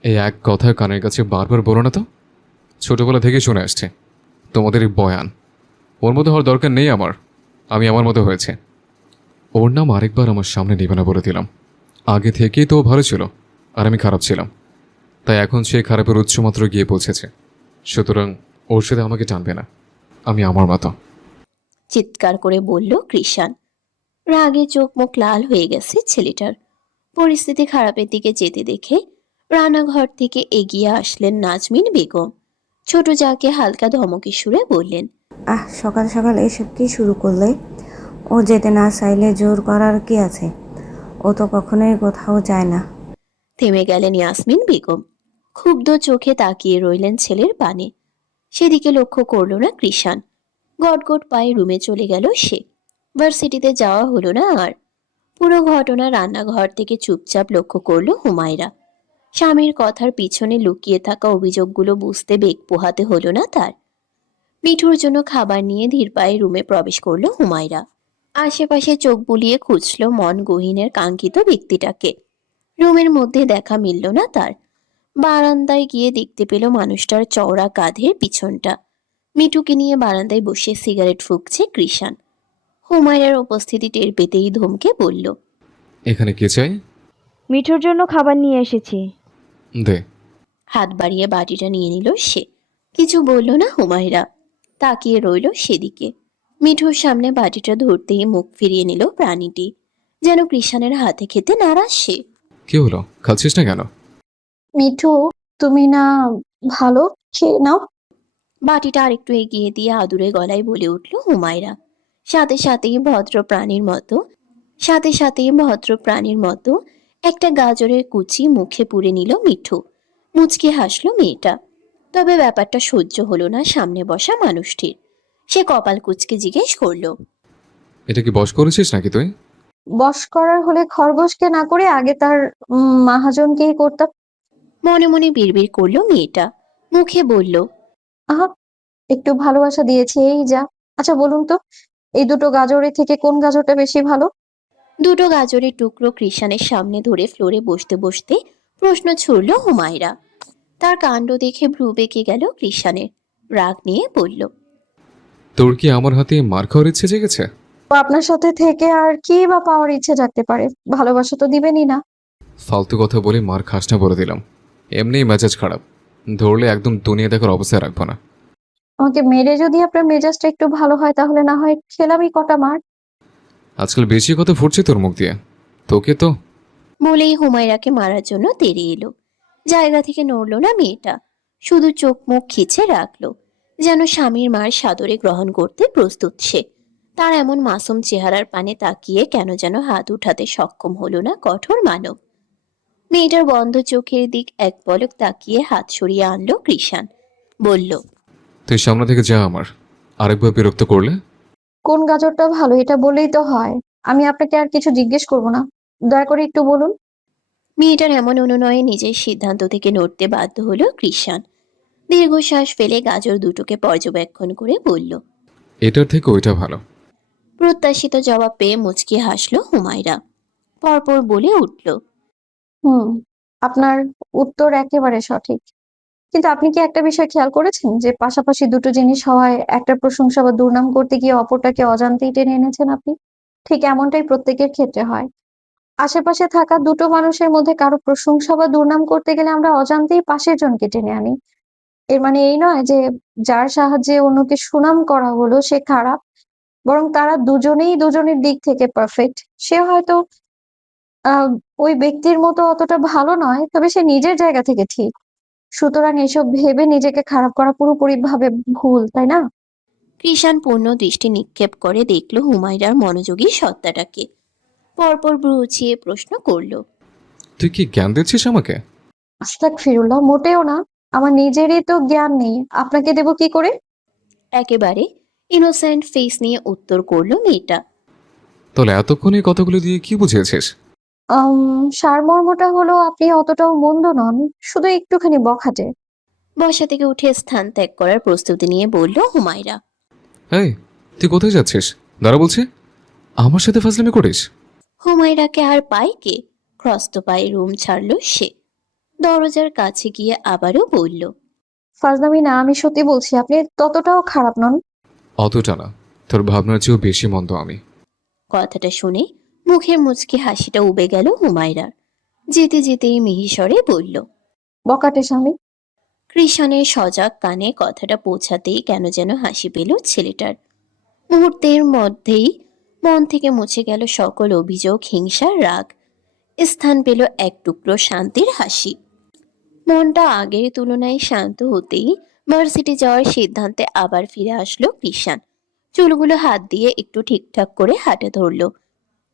এই এক কথা কানের কাছে বারবার বলো না তো। ছোটবেলা থেকে শুনে আসছে তোমাদের এই বয়ান। ওর মতো হওয়ার দরকার নেই আমার। আমি আমার মতো হয়েছে। ওর নাম আরেকবার আমার সামনে নেবে না বলে দিলাম। আগে থেকেই তো ও ভালো ছিল আর আমি খারাপ ছিলাম, তাই এখন সে খারাপের উচ্চমাত্র গিয়ে পৌঁছেছে। সুতরাং ওর সাথে আমাকে টানবে না। আমি আমার মতো। চিৎকার করে বলল কৃষাণ। রাগে চোখ মুখ লাল হয়ে গেছে ছেলেটার। পরিস্থিতি খারাপের দিকে যেতে দেখে রান্নাঘর থেকে এগিয়ে আসলেন নাজমিন বেগম। ছোট যাকে হালকা ধমকে সুরে বললেন, সকাল সকাল এসব কি শুরু করলে? ও যেতে না চাইলে জোর করার কি আছে? ও তো কখনোই কোথাও যায় না। থেমে গেলেন ইয়াসমিন বেগম। ক্ষুব্ধ চোখে তাকিয়ে রইলেন ছেলের পানে। সেদিকে লক্ষ্য করল না কৃষাণ। গটগট পায়ে রুমে চলে গেল সে। ভার্সিটিতে যাওয়া হলো না আর। পুরো ঘটনা রান্নাঘর থেকে চুপচাপ লক্ষ্য করল হুমায়রা। স্বামীর কথার পিছনে লুকিয়ে থাকা অভিযোগগুলো বুঝতে বেগ পোহাতে হলো না তার। মিঠুর জন্য খাবার নিয়ে ধীর পায়ে রুমে প্রবেশ করলো হুমায়রা। আশেপাশে চোখ বুলিয়ে খুঁজল মন গহীনের কাঙ্ক্ষিত ব্যক্তিটাকে। রুমের মধ্যে দেখা মিলল না তার। বারান্দায় গিয়ে দেখতে পেল মানুষটার চওড়া কাঁধের পিছনটা। মিঠুকে নিয়ে বারান্দায় বসে সিগারেট ফুঁকছে কৃষাণ। হুমায়রার উপস্থিতি টের পেতেই ধমকে বলল, এখানে কে চাই? মিঠুর জন্য খাবার নিয়ে এসেছি। দে। হাত বাড়িয়ে বাটিটা নিয়ে নিল সে। কিছু বলল না হুমায়রা, তাকিয়ে রইল সেদিকে। মিঠুর সামনে বাটিটা ধরতেই মুখ ফিরিয়ে নিল প্রাণীটি, যেন কৃষাণের হাতে খেতে নারাজ সে। কি হলো, খাচ্ছিস না কেন? মিঠু, তুমি না ভালো, খেয়ে নাও। বাটিটা আরেকটু এগিয়ে দিয়ে আদুরে গলায় বলে উঠল হুমায়রা। সাথে সাথেই ভদ্র প্রাণীর মতো একটা গাজরের কুচি মুখে পুরে নিল মিঠু। মুচকি হাসলো মেয়েটা। তবে ব্যাপারটা সহ্য হলো না সামনে বসা মানুষটির। সে কপাল কুচকে জিজ্ঞেস করলো, এটা কি বশ করেছিস নাকি তুই? বশ করার হলে খরগোশকে না করে আগে তার মহাজনকেই করতাম। মনে মনে বিড়বিড় করলো মেয়েটা। মুখে বলল, আহা, একটু ভালোবাসা দিয়েছি এই যা। আচ্ছা বলুন তো, এই দুটো গাজরের থেকে কোন গাজরটা বেশি ভালো? দুটো গাজরের টুকরো কৃষাণের সামনে ধরে ফ্লোরে বসতে বসতে প্রশ্ন ছুড়ল হুমায়রা। তার কাণ্ড দেখে ভ্রু বেঁকে গেল কৃষাণের। রাগ নিয়ে বলল, তোর কি আমার হাতে মার খাওয়ার ইচ্ছে জেগেছে? তো আপনার সাথে থেকে আর কি বা পাওয়ার ইচ্ছে থাকতে পারে? ভালোবাসা তো দিবেনই না। ফালতু কথা বলে মার খাস না বলে দিলাম। এমনিই মেজাজ খারাপ, ধরলে একদম দুনিয়া দেখার অবস্থায় রাখবো না। আমাকে মেরে যদি আপনার মেজাজটা একটু ভালো হয় তাহলে না হয় খেলামই কটা মার। আজকাল বেশি কথা ফুটছে তোর মুখ দিয়ে। তোকে তো বলেই হুমায়রাকে মারার জন্য তেড়ে এলো। জায়গা থেকে নড়ল না মেয়েটা, শুধু চোখ মুখ খিচে রাখলো, যেন স্বামীর মার সাদরে গ্রহণ করতে প্রস্তুত সে। তার এমন মাসুম চেহারার পানে তাকিয়ে কেন যেন হাত উঠাতে সক্ষম হলো না কঠোর মানব। মেয়েটার বন্ধ চোখের দিক এক পলক তাকিয়ে হাত সরিয়ে আনলো কৃষাণ। বলল, তুই সামনে থেকে যা, আমার আরেকবার বিরক্ত করলে। কোন গাজরটা ভালো এটা বললেই তো হয়। আমি আপনাকে আর কিছু জিজ্ঞেস করব না, দয়া করে একটু বলুন। মেয়েটার এমন অনুনয়ে নিজের সিদ্ধান্ত থেকে নড়তে বাধ্য হলো কৃষাণ। দীর্ঘশ্বাস ফেলে গাজর দুটোকে পর্যবেক্ষণ করে বলল। এটার থেকে ওইটা ভালো। প্রত্যাশিত জবাব পেয়ে মুচকি হাসলো হুমায়রা। পরপর বলে উঠল, হুম, আপনার উত্তর একেবারে সঠিক। কিন্তু আপনি কি একটা বিষয় খেয়াল করেছেন যে পাশাপাশি দুটো জিনিস হওয়ায় একটা প্রশংসা বা দুর্নাম করতে গিয়ে অপরটাকে অজান্তেই টেনে এনেছেন আপনি? ঠিক এমনটাই প্রত্যেকের ক্ষেত্রে হয়। আশেপাশে থাকা দুটো মানুষের মধ্যে কারো প্রশংসা বা দুর্নাম করতে গেলে আমরা অজান্তেই পাশের জনকে টেনে আনি। এর মানে এই নয় যে যার সাহায্যে অন্যকে সুনাম করা হলো সে খারাপ, বরং তারা দুজনেই দুজনের দিক থেকে পারফেক্ট। সে হয়তো আহ ওই ব্যক্তির মতো অতটা ভালো নয়, তবে সে নিজের জায়গা থেকে ঠিক। সুতরাং এসব ভেবে নিজেকে খারাপ করা পুরোপুরি ভাবে ভুল, তাই না? কৃষাণ পূর্ণ দৃষ্টি নিক্ষেপ করে দেখল হুমায়রার মনোযোগী সত্তাটাকে। পরপর ভ্রু উঁচিয়ে প্রশ্ন করল, তুই কি জ্ঞান দিচ্ছিস আমাকে? আস্তাগফিরুল্লাহ, মোটেও না। আমার নিজেরই তো জ্ঞান নেই, আপনাকে দেব কি করে? একেবারে ইনোসেন্ট ফেস নিয়ে উত্তর করলো মেয়েটা। তাহলে এতক্ষণে এই কথাগুলো দিয়ে কি বুঝিয়েছিস? সারমর্মটা হলো আপনি অতটাও মন্দ নন, শুধু একটুখানি বখাটে। বসা থেকে উঠে স্থান ত্যাগ করার প্রস্তুতি নিয়ে বলল হুমায়রা। এই, তুই কোথায় যাচ্ছিস? দাঁড়া বলছি। আমার সাথে ফাজলামি করিস? হুমায়রাকে আর পায় কে? খ্রস্ত পায়ে রুম ছাড়ল সে। দরজার কাছে গিয়ে আবারও বলল, ফাজলামি না, আমি সত্যি বলছি, আপনি ততটাও খারাপ নন। অতটা না, তোর ভাবনার চেয়েও বেশি মন্দ আমি। কথাটা শুনে মুখের মুচকি হাসিটা উবে গেল হুমায়রার। যেতে যেতেই মিহিস্বরে বলল। বখাটে স্বামী। কৃষাণের সজাগ কানে কথাটা পৌঁছাতেই কেন যেন হাসি পেল ছেলেটার। মুহূর্তের মধ্যেই মন থেকে মুছে গেল সকল অভিযোগ, হিংসা, রাগ। স্থান পেল এক টুকরো শান্তির হাসি। মনটা আগের তুলনায় শান্ত হতেই ভার্সিটি যাওয়ার সিদ্ধান্তে আবার ফিরে আসলো কৃষাণ। চুলগুলো হাত দিয়ে একটু ঠিকঠাক করে হাঁটা ধরল।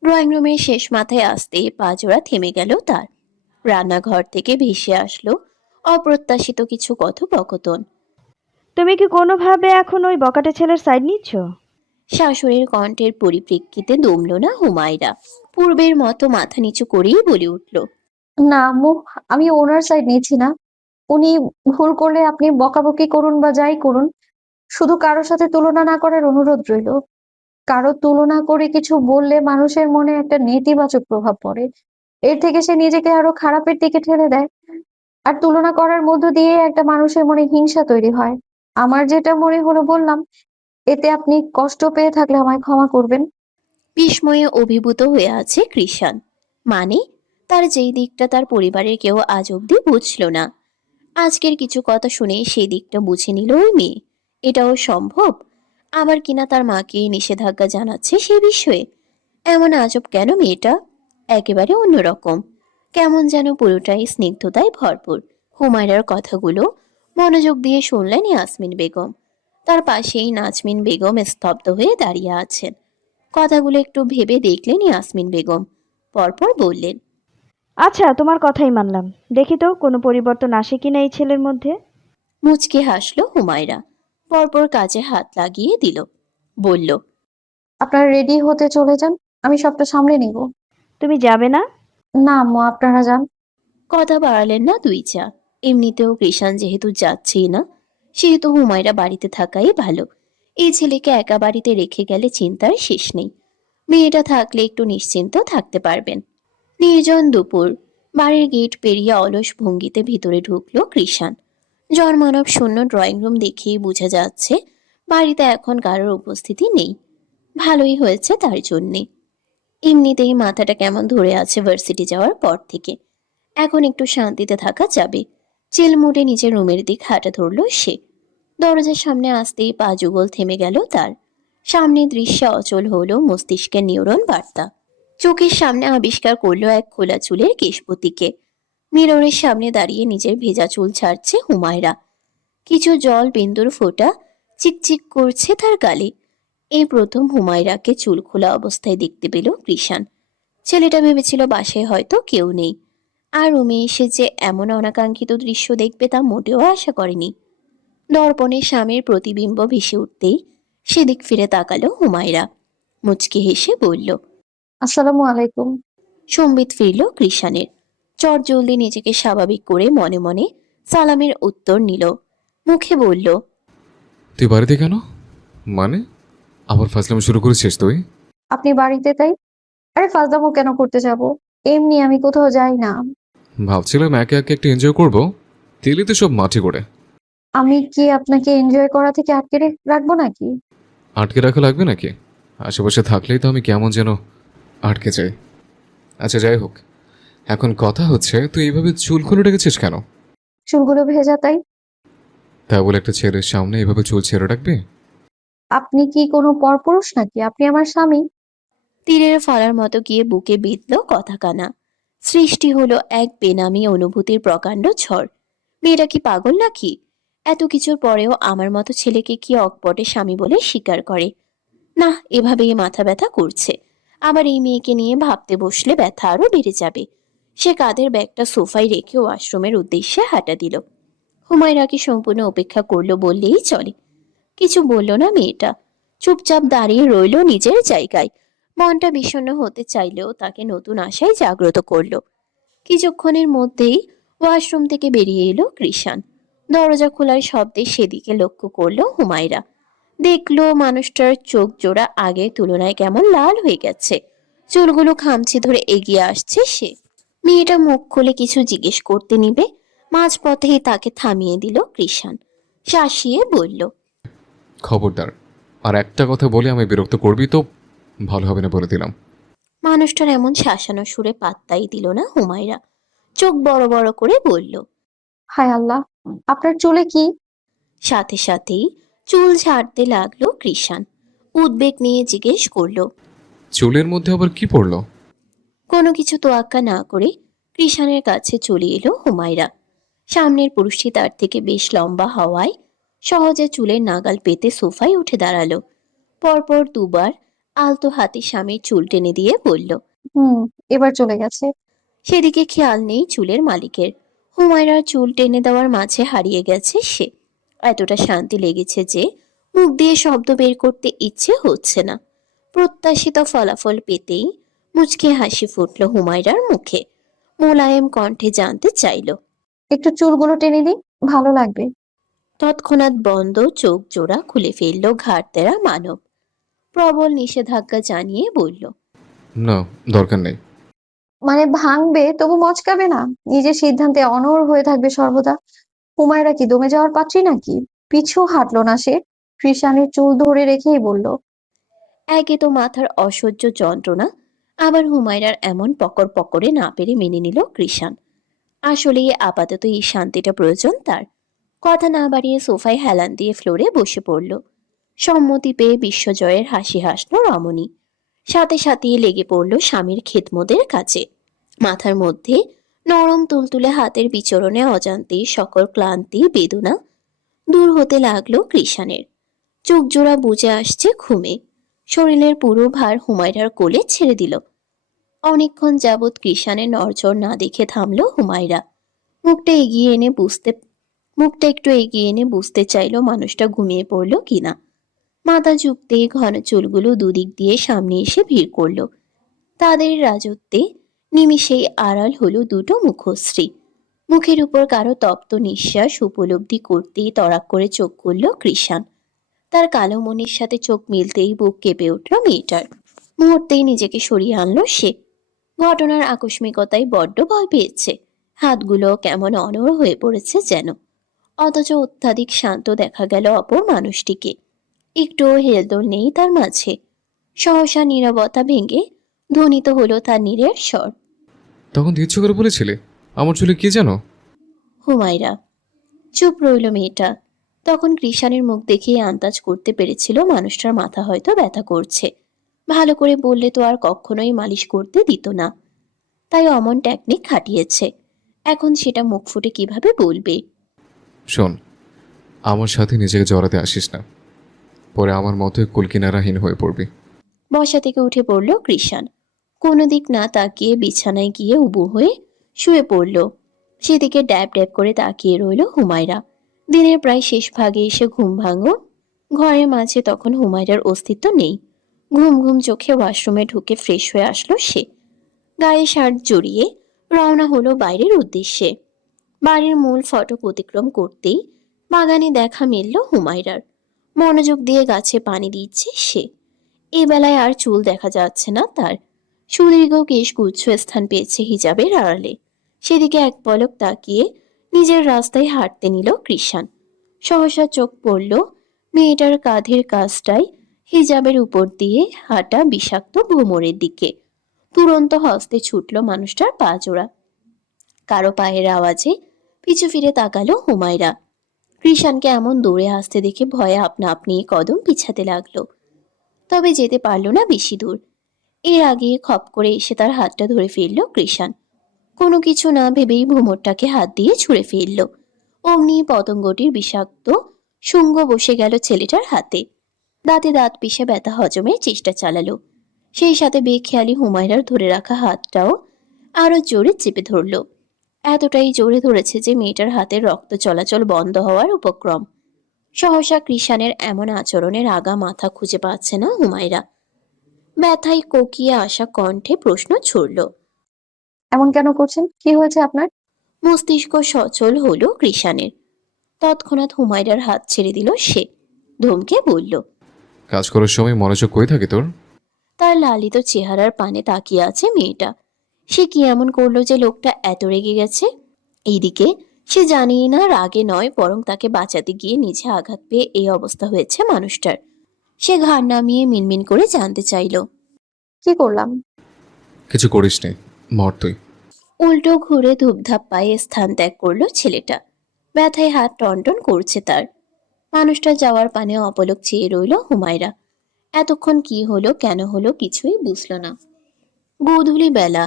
ড্রয়িং রুমের শেষ মাথায় আসতে পা জোড়া থেমে গেল তার। রান্নাঘর থেকে ভেসে আসলো অপ্রত্যাশিত কিছু কথোপকথন। তুমি কি কোনোভাবে এখন ওই বকাটে ছেলের সাইড নিচ্ছ? শাশুড়ির কণ্ঠের পরিপ্রেক্ষিতে দমল না হুমায়রা। পূর্বের মতো মাথা নিচু করেই বলে উঠল, না আম্মু, আমি ওনার সাইড নিচ্ছি না। উনি ভুল করলে আপনি বকাবকি করুন বা যাই করুন, শুধু কারোর সাথে তুলনা না করার অনুরোধ রইল। কারো তুলনা করে কিছু বললে মানুষের মনে একটা নেতিবাচক প্রভাব পড়ে। এর থেকে সে নিজেকে আরো খারাপের দিকে ঠেলে দেয়। আর তুলনা করার মধ্য দিয়ে একটা মানুষের মনে হিংসা তৈরি হয়। আমার যেটা মনে হলো বললাম, এতে আপনি কষ্ট পেয়ে থাকলে আমায় ক্ষমা করবেন। বিস্ময়ে অভিভূত হয়ে আছে কৃষাণ। মানে, তার যেই দিকটা তার পরিবারের কেউ আজ অব্দি বুঝল না, আজকের কিছু কথা শুনে সেই দিকটা বুঝে নিল ওই মেয়ে। এটাও সম্ভব? আবার কিনা তার মাকে নিষেধাজ্ঞা জানাচ্ছে সে বিষয়ে। এমন আজব কেন মেয়েটা? একেবারে অন্যরকম, কেমন যেন পুরোটাই স্নিগ্ধতায় ভরপুর। হুমায়রার কথাগুলো মনোযোগ দিয়ে শুনলেন ইয়াসমিন বেগম। তার পাশেই নাজমিন বেগম স্তব্ধ হয়ে দাঁড়িয়ে আছেন। কথাগুলো একটু ভেবে দেখলেন ইয়াসমিন বেগম। পরপর বললেন, আচ্ছা, তোমার কথাই মানলাম। দেখি তো কোনো পরিবর্তন আসে কিনা এই ছেলের মধ্যে। মুচকে হাসলো হুমায়রা। পরপর কাজে হাত লাগিয়ে দিল। বলল, আপনারা রেডি হতে চলে যান, আমি সবটা সামলে নিব। তুমি যাবে না? না আম্মু, আপনারা যান। কথা বাড়ালেন না দুই চা। এমনিতেও কৃষাণ যেহেতু যাচ্ছেই না, সেহেতু হুমায়রা বাড়িতে থাকাই ভালো। এই ছেলেকে একা বাড়িতে রেখে গেলে চিন্তার শেষ নেই। মেয়েটা থাকলে একটু নিশ্চিন্ত থাকতে পারবেন। নির্জন দুপুর। বাড়ির গেট পেরিয়ে অলস ভঙ্গিতে ভিতরে ঢুকলো কৃষাণ। জনমানব শূন্য ড্রয়িং রুম দেখেই বোঝা যাচ্ছে বাড়িতে এখন কারোর উপস্থিতি নেই। ভালোই হয়েছে তার জন্যে। এমনিতেই মাথাটা কেমন ধরে আছে ভার্সিটি যাওয়ার পর থেকে। এখন একটু শান্তিতে থাকা যাবে। চিল মুডে নিজের রুমের দিক হাঁটা ধরল সে। দরজার সামনে আসতেই পা যুগল থেমে গেল তার। সামনে দৃশ্যে অচল হলো মস্তিষ্কের নিউরন বার্তা। চোখের সামনে আবিষ্কার করলো এক খোলা চুলের কেশপতিকে। মিররের সামনে দাঁড়িয়ে নিজের ভেজা চুল ছাড়ছে হুমায়রা। কিছু জল বিন্দুর ফোঁটা চিকচিক করছে তার গালে। এই প্রথম হুমায়রাকে চুল খোলা অবস্থায় দেখতে পেল কৃষাণ। ছেলেটা ভেবেছিল বাসায় হয়তো কেউ নেই, আর রুমে এসে যে এমন অনাকাঙ্ক্ষিত দৃশ্য দেখবে তা মোটেও আশা করেনি। দর্পণে স্বামীর প্রতিবিম্ব ভেসে উঠতেই সেদিক ফিরে তাকালো হুমায়রা। মুচকি হেসে বলল, আসসালামু আলাইকুম। সম্বিত ফিরল কৃষাণের। চটজলদি নিজেকে স্বাভাবিক করে মনে মনে সালামের উত্তর নিল। মুখে বলল, তুই বাড়িতে কেন? মানে আবার ফাজলামি শুরু করেছিস তুই? আপনি বাড়িতে তাই? আরে ফাজলামো কেন করতে যাব? এমনি আমি কোথাও যাই না। ভাবছিলাম একে একে একটু এনজয় করবো, তেলি তো সব মাটি করে। আমি কি আপনাকে এনজয় করা থেকে আটকে রাখবো নাকি? আটকে রাখা লাগবে নাকি? আশেপাশে থাকলেই তো আমি কেমন যেন আটকে যাই। আচ্ছা যাই হোক, এখন কথা হচ্ছে তুই এইভাবে চুল খুলে রেখেছিস কেন? চুলগুলো ভেজা তাই। তা বলে একটা ছেলের সামনে এইভাবে চুল ছেড়ে রাখবি? আপনি কি কোনো পরপুরুষ নাকি? আপনি আমার স্বামী। তীরের ফলার মতো গিয়ে বুকে বিঁধল কথা কানা। সৃষ্টি হলো এক বেনামি অনুভূতির প্রকাণ্ড ঝড়। মেয়েটা কি পাগল নাকি? এত কিছুর পরেও আমার মতো ছেলেকে কি অকপটে স্বামী বলে স্বীকার করে? না, এভাবেই মাথা ব্যথা করছে। আবার এই মেয়েকে নিয়ে ভাবতে বসলে ব্যথা আরো বেড়ে যাবে। সে কাঁধের ব্যাগটা সোফায় রেখে ওয়াশরুমের উদ্দেশ্যে হাঁটা দিল। হুমায়রাকে সম্পূর্ণ উপেক্ষা করলো বললেই চলে। কিছু বলল না মেয়েটা, চুপচাপ দাঁড়িয়ে রইল নিজের জায়গায়। মনটা বিষণ্ণ হতে চাইলেও তাকে নতুন আশায় জাগ্রত করলো। কিছুক্ষণের মধ্যেই ওয়াশরুম থেকে বেরিয়ে এলো কৃষাণ। দরজা খোলার শব্দে সেদিকে লক্ষ্য করলো হুমায়রা। দেখলো মানুষটার চোখ জোড়া আগের তুলনায় কেমন লাল হয়ে গেছে। চুলগুলো খামচে ধরে এগিয়ে আসছে সে। মেয়েটা মুখ খুলে কিছু জিজ্ঞেস করতে নিবে, মাঝপথেই তাকে থামিয়ে দিল কৃষাণ। শাসিয়ে বলল, খবরদার, আর একটা কথা বলে আমি বিরক্ত করবি তো ভালো হবে না বলে দিলাম। মানুষটার এমন শাসানো সুরে পাত্তাই দিল না হুমায়রা। চোখ বড় বড় করে বলল, হায় আল্লাহ, আপনার চুলে কি? সাথে সাথেই চুল ঝাড়তে লাগলো কৃষাণ। উদ্বেগ নিয়ে জিজ্ঞেস করলো। চুলের মধ্যে আবার কি পড়লো? কোনো কিছু তোয়াক্কা না করে কৃষাণের কাছে চলে এলো হুমায়রা। সামনের পুরুষটি তার থেকে বেশ লম্বা হওয়ায় সহজে চুলের নাগাল পেতে সোফায় উঠে দাঁড়ালো। পরপর দুবার আলতো হাতে স্বামীর চুল টেনে দিয়ে বলল, হুম, এবার চলে গেছে। সেদিকে খেয়াল নেই চুলের মালিকের। হুমায়রার চুল টেনে দেওয়ার মাঝে হারিয়ে গেছে সে। এতটা শান্তি লেগেছে যে মুখ দিয়ে শব্দ বের করতে ইচ্ছে হচ্ছে না। প্রত্যাশিত ফলাফল পেতেই মুচকি হাসি ফুটল হুমায়রার মুখে। মোলায়েম কণ্ঠে জানতে চাইল। একটু চুলগুলো টেনে দিন, ভালো লাগবে। তৎক্ষণাৎ বন্ধ চোখ জোড়া খুলে ফেলল ঘাড় তেরা মানব। প্রবল নিষেধাজ্ঞা জানিয়ে বলল, না, দরকার নেই। মানে ভাঙবে তবু মচকাবে না? নিজের সিদ্ধান্তে অনড় হয়ে থাকবে সর্বদা। হুমায়রা কি দমে যাওয়ার পাত্রী নাকি? পিছু হাঁটলো না সে, কৃষাণের চুল ধরে রেখেই বলল, একে তো মাথার অসহ্য যন্ত্রণা, আবার হুমায়রার এমন পকর পকরে না পেরে মেনে নিল কৃষাণ। আসলে আপাতত এই শান্তিটা প্রয়োজন তার। কথা না বাড়িয়ে সোফায় হেলান দিয়ে ফ্লোরে বসে পড়ল। সম্মতি পেয়ে বিশ্বজয়ের হাসি হাসল রমণী। সাথে সাথে লেগে পড়ল স্বামীর খেদমতের কাছে। মাথার মধ্যে নরম তুলতুলে হাতের বিচরণে অজান্তেই সকল ক্লান্তি বেদনা দূর হতে লাগলো কৃষাণের। চোখ জোড়া বুজে আসছে ঘুমে। শরীরের পুরো ভার হুমায়রার কোলে ছেড়ে দিল। অনেকক্ষণ যাবৎ কৃষাণের নড়চড় না দেখে থামলো হুমায়রা। মুখটা এগিয়ে এনে বুঝতে মুখটা একটু এগিয়ে এনে বুঝতে চাইলো মানুষটা ঘুমিয়ে পড়লো কিনা। মাথা ঝুঁকতে ঘন চুলগুলো দুদিক দিয়ে সামনে এসে ভিড় করলো। তাদের রাজত্বে নিমিষেই আড়াল হলো দুটো মুখশ্রী। মুখের উপর কারো তপ্ত নিঃশ্বাস উপলব্ধি করতেই তড়াক করে চোখ খুলল কৃষাণ। তার কালো মনির সাথে চোখ মিলতেই বুক কেঁপে উঠল মেয়েটার। মুহূর্তেই নিজেকে সরিয়ে আনলো সে। ঘটনার আকস্মিকতায় বড্ড ভয় পেয়েছে। হাতগুলো কেমন অনড় হয়ে পড়েছে যেন। অথচ অত্যাধিক শান্ত দেখা গেল অপর মানুষটিকে। একটুও হেলদোল নেই তার মাঝে। সহসা নীরবতা ভেঙে ধ্বনিত হলো তার নীরের স্বর। তখন তুই ইচ্ছে করে বলেছিলে আমার চুলে কি জানো? হুমায়রা। চুপ রইল মেয়েটা। তখন কৃষাণের মুখ দেখেই আন্দাজ করতে পেরেছিল মানুষটার মাথা হয়তো ব্যথা করছে। ভালো করে বললে তো আর কখনোই মালিশ করতে দিত না, তাই অমন টেকনিক খাটিয়েছে। এখন সেটা মুখ ফুটে কিভাবে বলবে? শোন, আমার সাথে নিজেকে জড়াতে আসিস না, পরে আমার মতোই কুলকিনারাহীন হয়ে পড়বি। বসা থেকে উঠে পড়ল কৃষাণ। কোনো দিক না তাকিয়ে বিছানায় গিয়ে উবু হয়ে শুয়ে পড়ল। সেদিকে ড্যাব ড্যাব করে তাকিয়ে রইল হুমায়রা। দিনের প্রায় শেষ ভাগে এসে ঘুম ভাঙল। ঘরের মাঝে তখন হুমায়রার অস্তিত্ব নেই। ঘুম ঘুম চোখে ওয়াশরুমে ঢুকে ফ্রেশ হয়ে আসলো সে। গায়ে শার্ট জড়িয়ে রওনা হলো বাইরের উদ্দেশ্যে। বাড়ির মূল ফটক অতিক্রম করতেই বাগানে দেখা মিলল হুমায়রার। মনোযোগ দিয়ে গাছে পানি দিচ্ছে সে। এ বেলায় আর চুল দেখা যাচ্ছে না তার। সুদীর্ঘ কেশগুচ্ছ স্থান পেয়েছে হিজাবের আড়ালে। সেদিকে এক পলক তাকিয়ে নিজের রাস্তায় হাঁটতে নিল কৃষাণ। সহসা চোখ পড়ল মেয়েটার কাঁধের কাজটায় হিজাবের উপর দিয়ে হাঁটা বিষাক্ত ভ্রমরের দিকে। তুরন্ত হস্তে ছুটল মানুষটার পা জোড়া। কারো পায়ের আওয়াজে পিছু ফিরে তাকালো হুমায়রা। কৃষাণকে এমন দৌড়ে আসতে দেখে ভয়ে আপনা আপনি কদম পিছাতে লাগলো। তবে যেতে পারল না বেশি দূর। এর আগে খপ করে এসে তার হাতটা ধরে ফেলল কৃষাণ। কোনো কিছু না ভেবেই ভ্রমরটাকে হাত দিয়ে ছুঁড়ে ফেলল। অমনি পতঙ্গটির বিষাক্ত শুঙ্গ বসে গেল ছেলেটার হাতে। দাঁতে দাঁত পিষে ব্যথা হজমের চেষ্টা চালালো। সেই সাথে বেখেয়ালি হুমায়রার ধরে রাখা হাতটাও আরো জোরে চেপে ধরল। এতটাই জোরে ধরেছে যে মেয়েটার হাতের রক্ত চলাচল বন্ধ হওয়ার উপক্রম। সহসা কৃষাণের এমন আচরণের আগা মাথা খুঁজে পাচ্ছে না হুমায়রা। ব্যথায় কোকিয়ে আসা কণ্ঠে প্রশ্ন ছুড়ল। এমন কেন করছেন? কি হয়েছে আপনার? মস্তিষ্ক সচল হলো কৃষাণের। তৎক্ষণাৎ হুমায়রার হাত ছেড়ে দিল সে। ধমকে বলল। কাজ করার সময় মনোযোগ কই থাকে তোর? তার লালিত চেহারার পানে তাকিয়ে আছে মেয়েটা। সে কি এমন করলো যে লোকটা এত রেগে গেছে? এইদিকে সে জানেই না রাগে নয়, বরং তাকে বাঁচাতে গিয়ে নিজে আঘাত পেয়ে এই অবস্থা হয়েছে মানুষটার। সে ঘাড় নামিয়ে মিনমিন করে জানতে চাইল। কি করলাম? কিছু করিস নি, মর তুই। উল্টো ঘুরে ধূপধাপ পায়ে স্থান ত্যাগ করলো ছেলেটা। ব্যথায় হাত টনটন করছে তার। মানুষটা যাওয়ার পানে অপলক চেয়ে রইল হুমায়রা। এতক্ষণ কি হলো কেন হলো কিছুই বুঝল না। গোধূলি বেলা,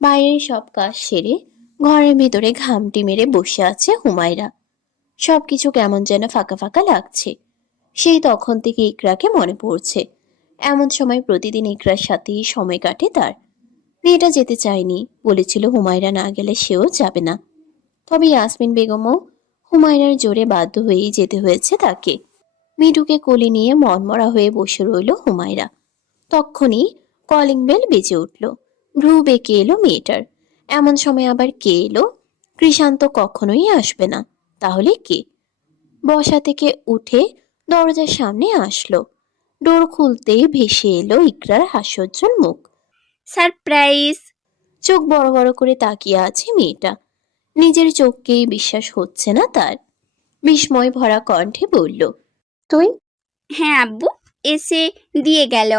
বাইরের সব কাজ সেরে ঘরের ভিতরে ঘামটি মেরে বসে আছে হুমায়রা। সবকিছু কেমন যেন ফাঁকা ফাঁকা লাগছে। সেই তখন থেকে ইকরাকে মনে পড়ছে। এমন সময় প্রতিদিন ইকরার সাথেই সময় কাটে তার। মেয়েটা যেতে চায়নি, বলেছিল হুমায়রা না গেলে সেও যাবে না। তবে ইয়াসমিন বেগমও হুমায়রার জোরে বাধ্য হয়েই যেতে হয়েছে তাকে। মিঠুকে কোলে নিয়ে মনমরা হয়ে বসে রইল হুমায়রা। তক্ষুনি কলিং বেল বেজে উঠল। ভ্রু বেঁকে এলো মেয়েটার। এমন সময় আবার কে এলো? কৃষান্ত কখনোই আসবে না, তাহলে কে? বসা থেকে উঠে দরজার সামনে আসলো। ডোর খুলতেই ভেসে এলো ইকরার হাস্যোজ্জ্বল মুখ। সারপ্রাইজ! চোখ বড় বড় করে তাকিয়ে আছে মেয়েটা। নিজের চোখকেই বিশ্বাস হচ্ছে না তার। বিস্ময় ভরা কণ্ঠে বলল। তুই? হ্যাঁ আব্বু, এসে দিয়ে গেল।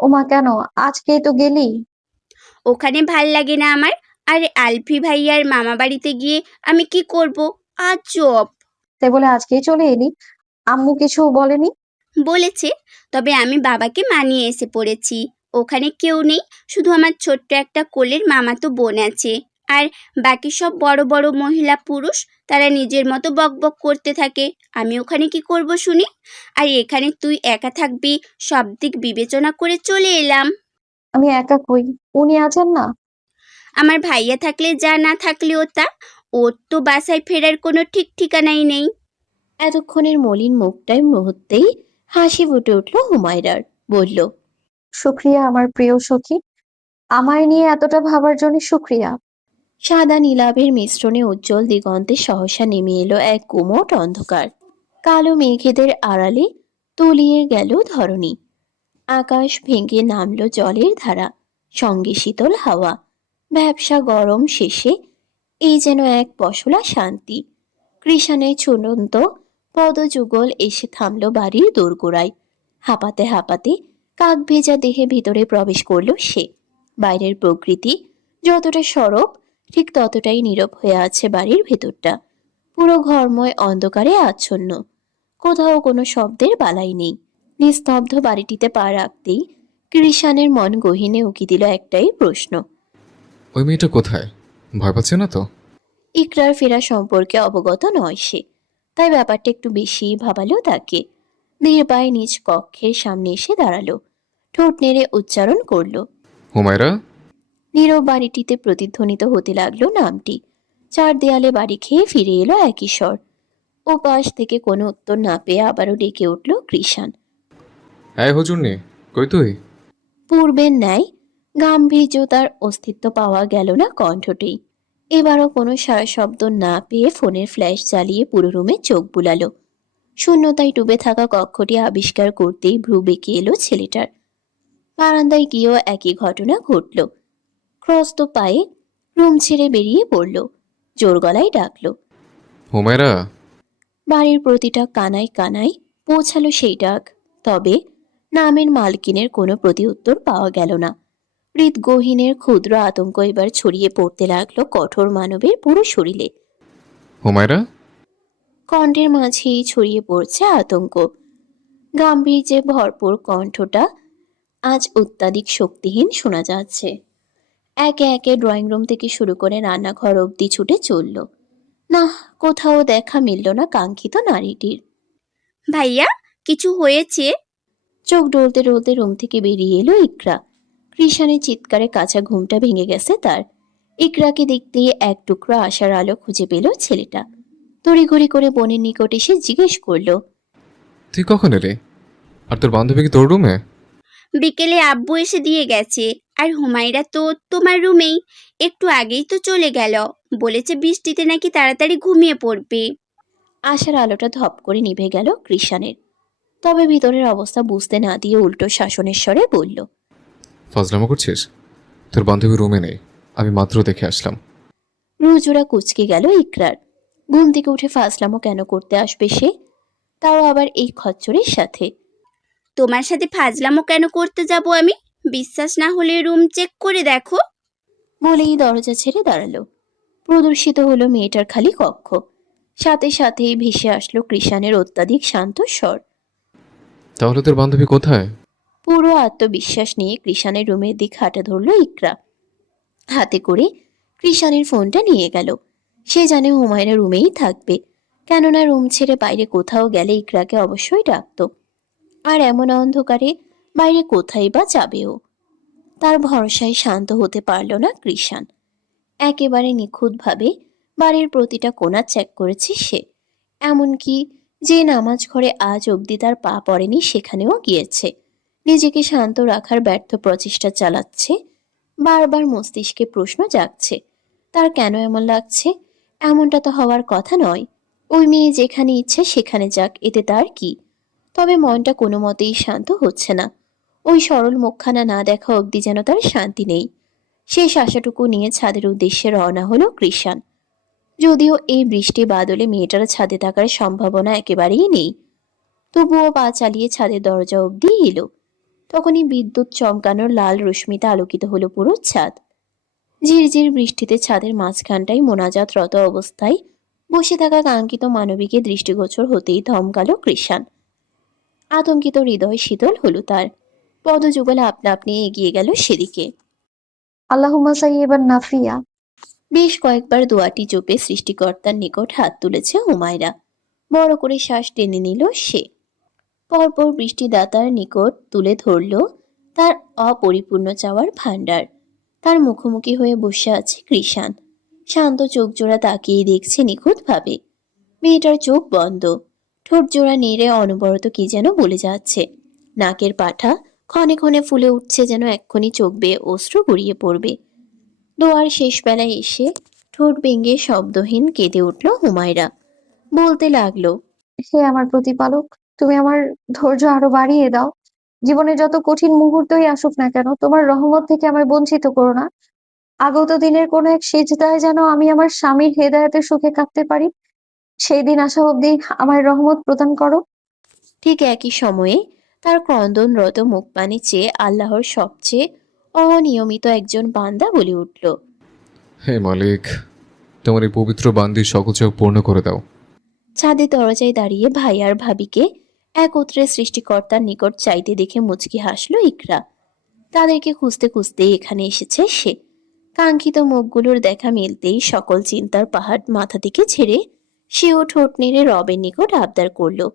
ওমা, কেন আজকেই তো গেলি? ওখানে ভাল লাগে না আমার। আর আলফি ভাইয়ার মামা বাড়িতে গিয়ে আমি কি করব? আজব। তাই বলে আজকেই চলে এলি? আম্মু কিছু বলেনি? বলেছে, তবে আমি বাবাকে মানিয়ে এসে পড়েছি। ওখানে কেউ নেই, শুধু আমার ছোট্ট একটা কোলের মামাতো বোন আছে। আর বাকি সব বড় বড় মহিলা পুরুষ, তারা নিজের মতো বকবক করতে থাকে। আমি ওখানে কি করব শুনি? আর এখানে তুই একা থাকবি, সব দিক বিবেচনা করে চলে এলাম। আমি একা কই? উনি আছেন না? আমার ভাইয়া থাকলে যা, না থাকলেও তা। ওর তো বাসায় ফেরার কোনো ঠিক ঠিকানাই নেই। এতক্ষণের মলিন মুখটাই মুহূর্তেই হাসি ফুটে উঠল হুমায়রার। বলল। শুক্রিয়া আমার প্রিয় সখী, আমায় নিয়ে এতটা ভাবার জন্য শুক্রিয়া। সাদা নীলাভের মিশ্রণে উজ্জ্বল দিগন্তে সহসা নেমে এলো এক গুমোট অন্ধকার। কালো মেঘেদের আড়ালে তলিয়ে গেল ধরণী। আকাশ ভেঙে নামলো জলের ধারা, সঙ্গে শীতল হাওয়া। ভ্যাপসা গরম শেষে এই যেন এক পশলা শান্তি। কৃষাণের চূড়ন্ত পদযুগল এসে থামল বাড়ির দোরগোড়ায়। হাঁপাতে হাঁপাতে কাক ভেজা দেহে ভিতরে প্রবেশ করল সে। বাইরের প্রকৃতি যতটা সরব, ঠিক ততটাই নীরব হয়ে আছে বাড়ির ভেতরটা। পুরো ঘরময় অন্ধকারে আচ্ছন্ন। কোথাও কোনো শব্দের বালাই নেই। নিস্তব্ধ বাড়িটিতে পা রাখতেই কৃষানের মন গহীনে উকি দিল একটাই প্রশ্ন। ওই মেয়েটা কোথায়? ভয় পাচ্ছে না তো? ইকরার ফেরা সম্পর্কে অবগত নয় সে, তাই ব্যাপারটা একটু বেশি ভাবালো তাকে। ধীর পায়ে নিজ কক্ষের সামনে এসে দাঁড়ালো, ঠোঁট নেড়ে উচ্চারণ করলো। হুমায়রা? নীরব বাড়িটিতে প্রতিধ্বনিত হতে লাগলো নামটি। চার দেয়ালে বাড়ি খেয়ে ফিরে এলো একই স্বর। ও পাশ থেকে কোনো উত্তর না পেয়ে আবারও ডেকে উঠল কৃষান। হ্যাঁ হুজুর নে, কই তুই? পূর্বের ন্যায় গাম্ভীর্যতার অস্তিত্ব পাওয়া গেল না কণ্ঠটেই। এবারও কোনো সারা শব্দ না পেয়ে ফোনের ফ্ল্যাশ জ্বালিয়ে পুরো রুমে চোখ বুলালো। শূন্যতায় ডুবে থাকা কক্ষটি আবিষ্কার করতেই ভ্রু বেঁকে এলো ছেলেটার। বারান্দায় গিয়েও একই ঘটনা ঘটল। ক্রস্ত পায়ে রুম ছেড়ে বেরিয়ে পড়ল, জোর গলায় ডাকলো। হুমায়রা? বাড়ির প্রতিটা কানায় কানায় পৌঁছালো সেই ডাক, তবে নামের মালকিনের কোনো প্রতিউত্তর পাওয়া গেল না। হৃদগহীনের ক্ষুদ্র আতঙ্ক এবার ছড়িয়ে পড়তে লাগলো কঠোর মানবের পুরো শরীরে। হুমায়রা? কণ্ঠের মাঝেই ছড়িয়ে পড়ছে আতঙ্ক। গাম্ভীর্যে ভরপুর কণ্ঠটা আজ অত্যাধিক শক্তিহীন শোনা যাচ্ছে। একে একে ড্রয়িং রুম থেকে শুরু করে রান্নাঘর অবধি ছুটে চলল। না, কোথাও দেখা মিলল না কাঙ্ক্ষিত নারীটির। ভাইয়া, কিছু হয়েছে? চোখ ডলতে ডলতে রুম থেকে বেরিয়ে এলো ইকরা। কৃষানের চিৎকারে কাঁচা ঘুমটা ভেঙে গেছে তার। ইকরাকে দেখতে এক টুকরো আশার আলো খুঁজে পেল ছেলেটা। তড়িঘড়ি করে বোনের নিকট এসে জিজ্ঞেস করলো। তুই কখন এলি? আর তোর বান্ধবী কি তোর রুমে? বিকেলে আব্বু এসে দিয়ে গেছে। আর হুমায়রা তো তোমার রুমেই, একটু আগেই তো চলে গেল। বলেছে বৃষ্টিতে নাকি তাড়াতাড়ি ঘুমিয়ে পড়বে। আশার আলোটা ধপ করে নিভে গেল কৃষানের। তবে ভিতরের অবস্থা বুঝতে না দিয়ে উল্টো শাসনের স্বরে বলল। ফাজলামো করছিস? তোর বান্ধবী রুমে নেই, আমি মাত্র দেখে আসলাম। রুজোড়া কুচকে গেল ইকরার। ঘুম থেকে উঠে ফাজলামো কেন করতে আসবে সে, তাও আবার এই খচ্চরের সাথে? তোমার সাথে ফাজলামো কেন করতে যাব আমি? বিশ্বাস না হলে রুম চেক করে দেখো। বলেই দরজা ছেড়ে দাঁড়ালো। প্রদর্শিত হলো মেয়েটার খালি কক্ষ। সাথে সাথেই ভেসে আসলো কৃষানের অত্যাধিক শান্ত স্বর। তাহলে তোর বান্ধবী কোথায়? পুরো আত্মবিশ্বাস নিয়ে কৃষানের রুমের দিক হাঁটা ধরল ইকরা। হাতে করে কৃষানের ফোনটা নিয়ে গেল। সে জানে হুমায়রা রুমেই থাকবে, কেননা রুম ছেড়ে বাইরে কোথাও গেলে ইকরাকে অবশ্যই ডাকতো। আর এমন অন্ধকারে বাইরে কোথায় বা যাবেও। তার ভরসায় শান্ত হতে পারল না কৃষান। একেবারে নিখুঁতভাবে বাড়ির প্রতিটা কোণা চেক করেছে সে। এমনকি যে নামাজ ঘরে আজ অবধি তার পা পড়েনি সেখানেও গিয়েছে। নিজেকে শান্ত রাখার ব্যর্থ প্রচেষ্টা চালাচ্ছে। বারবার মস্তিষ্কে প্রশ্ন জাগছে, তার কেন এমন লাগছে? এমনটা তো হওয়ার কথা নয়। ওই মেয়ে যেখানে ইচ্ছে সেখানে যাক, এতে তার কি? তবে মনটা কোনো মতেই শান্ত হচ্ছে না। ওই সরল মুখখানা না দেখা অবধি যেন তার শান্তি নেই। শেষ আশাটুকু নিয়ে ছাদের উদ্দেশ্যে রওনা হলো কৃষান। যদিও এই বৃষ্টি বাদলে মেয়েটার ছাদে থাকার সম্ভাবনা একেবারেই নেই, তবুও পা চালিয়ে ছাদের দরজা অবধি এলো। তখনই বিদ্যুৎ চমকানোর লাল রশ্মিতে আলোকিত হলো পুরো ছাদ। ঝিরঝির বৃষ্টিতে ছাদের মাঝখানটায় মোনাজাতরত অবস্থায় বসে থাকা কাঙ্ক্ষিত মানবীকে দৃষ্টিগোচর হতেই ধমকালো কৃষান। আতঙ্কিত হৃদয় শীতল হলো তার। পদযুগল আপনা আপনি এগিয়ে গেল সেদিকে। আল্লাহুম্মা সাইয়্যিবান নাফিয়া। বেশ কয়েকবার দোয়াটি জপে সৃষ্টিকর্তার নিকট হাত তুলেছে হুমায়রা। বড় করে শ্বাস টেনে নিল সে। পরপর বৃষ্টিদাতার নিকট তুলে ধরল তার অপরিপূর্ণ চাওয়ার ভাণ্ডার। তার মুখোমুখি হয়ে বসে আছে কৃষান। শান্ত চোখ জোড়া তাকিয়ে দেখছে নিখুঁতভাবে। মেয়েটার চোখ বন্ধ, ঠোঁট জোড়া নেড়ে অনবরত কি যেন বলে যাচ্ছে। নাকের পাঠা ক্ষণে ক্ষণে ফুলে উঠছে, যেন এক্ষুনি চোখ বেয়ে অশ্রু গড়িয়ে পড়বে। দোয়ার শেষ বেলায় এসে ঠোঁট ভেঙে শব্দহীন কেঁদে উঠল হুমায়রা। বলতে লাগলো, হে আমার প্রতিপালক, তুমি আমার ধৈর্য আরো বাড়িয়ে দাও। জীবনে যত কঠিন মুহূর্তই আসুক না কেন, তোমার রহমত থেকে আমায় বঞ্চিত করো না। আগত দিনের কোনো এক সিজদায় যেন আমি আমার স্বামীর হেদায়েতের সুখে কাঁদতে পারি। সেই দিন আসা অবধি আমার রহমত প্রদান করো। ঠিক একই সময়ে তার ক্রন্দনরত মুখ পানে চেয়ে আল্লাহর সবচেয়ে অনিয়মিত একজন বান্দা বলে উঠল, হে মালিক, তোমার এই পবিত্র বান্দির সকল চাও পূর্ণ করে দাও। ছাদের দরজায় দাঁড়িয়ে ভাই আর ভাবিকে একত্রে সৃষ্টিকর্তার নিকট চাইতে দেখে মুচকি হাসল ইকরা। তাদেরকে খুঁজতে খুঁজতে এখানে এসেছে সে। কাঙ্ক্ষিত মুখগুলোর দেখা মিলতেই সকল চিন্তার পাহাড় মাথা থেকে ছেড়ে সেও ঠোঁট নেড়ে রবের নিকট আবদার করলো।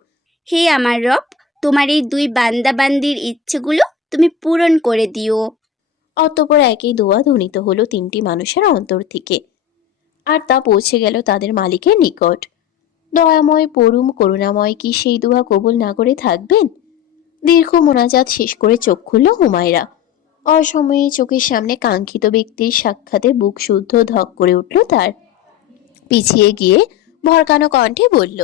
হে আমার রব, তোমার এই 2 বান্দাবান্দির ইচ্ছেগুলো তুমি পূরণ করে দিও। অতঃপর একই দোয়া ধ্বনিত হলো 3টি মানুষের অন্তর থেকে, আর তা পৌঁছে গেল তাদের মালিকের নিকট। দয়াময় পরম করুণাময় কি সেই দোয়া কবুল না করে থাকবেন? দীর্ঘ মোনাজাত শেষ করে চোখ খুলল হুমায়রা। অসময়ে চোখের সামনে কাঙ্ক্ষিত ব্যক্তির সাক্ষাতে বুক শুদ্ধ ধক করে উঠল তার। পিছিয়ে গিয়ে ভরকানো কণ্ঠে বলল,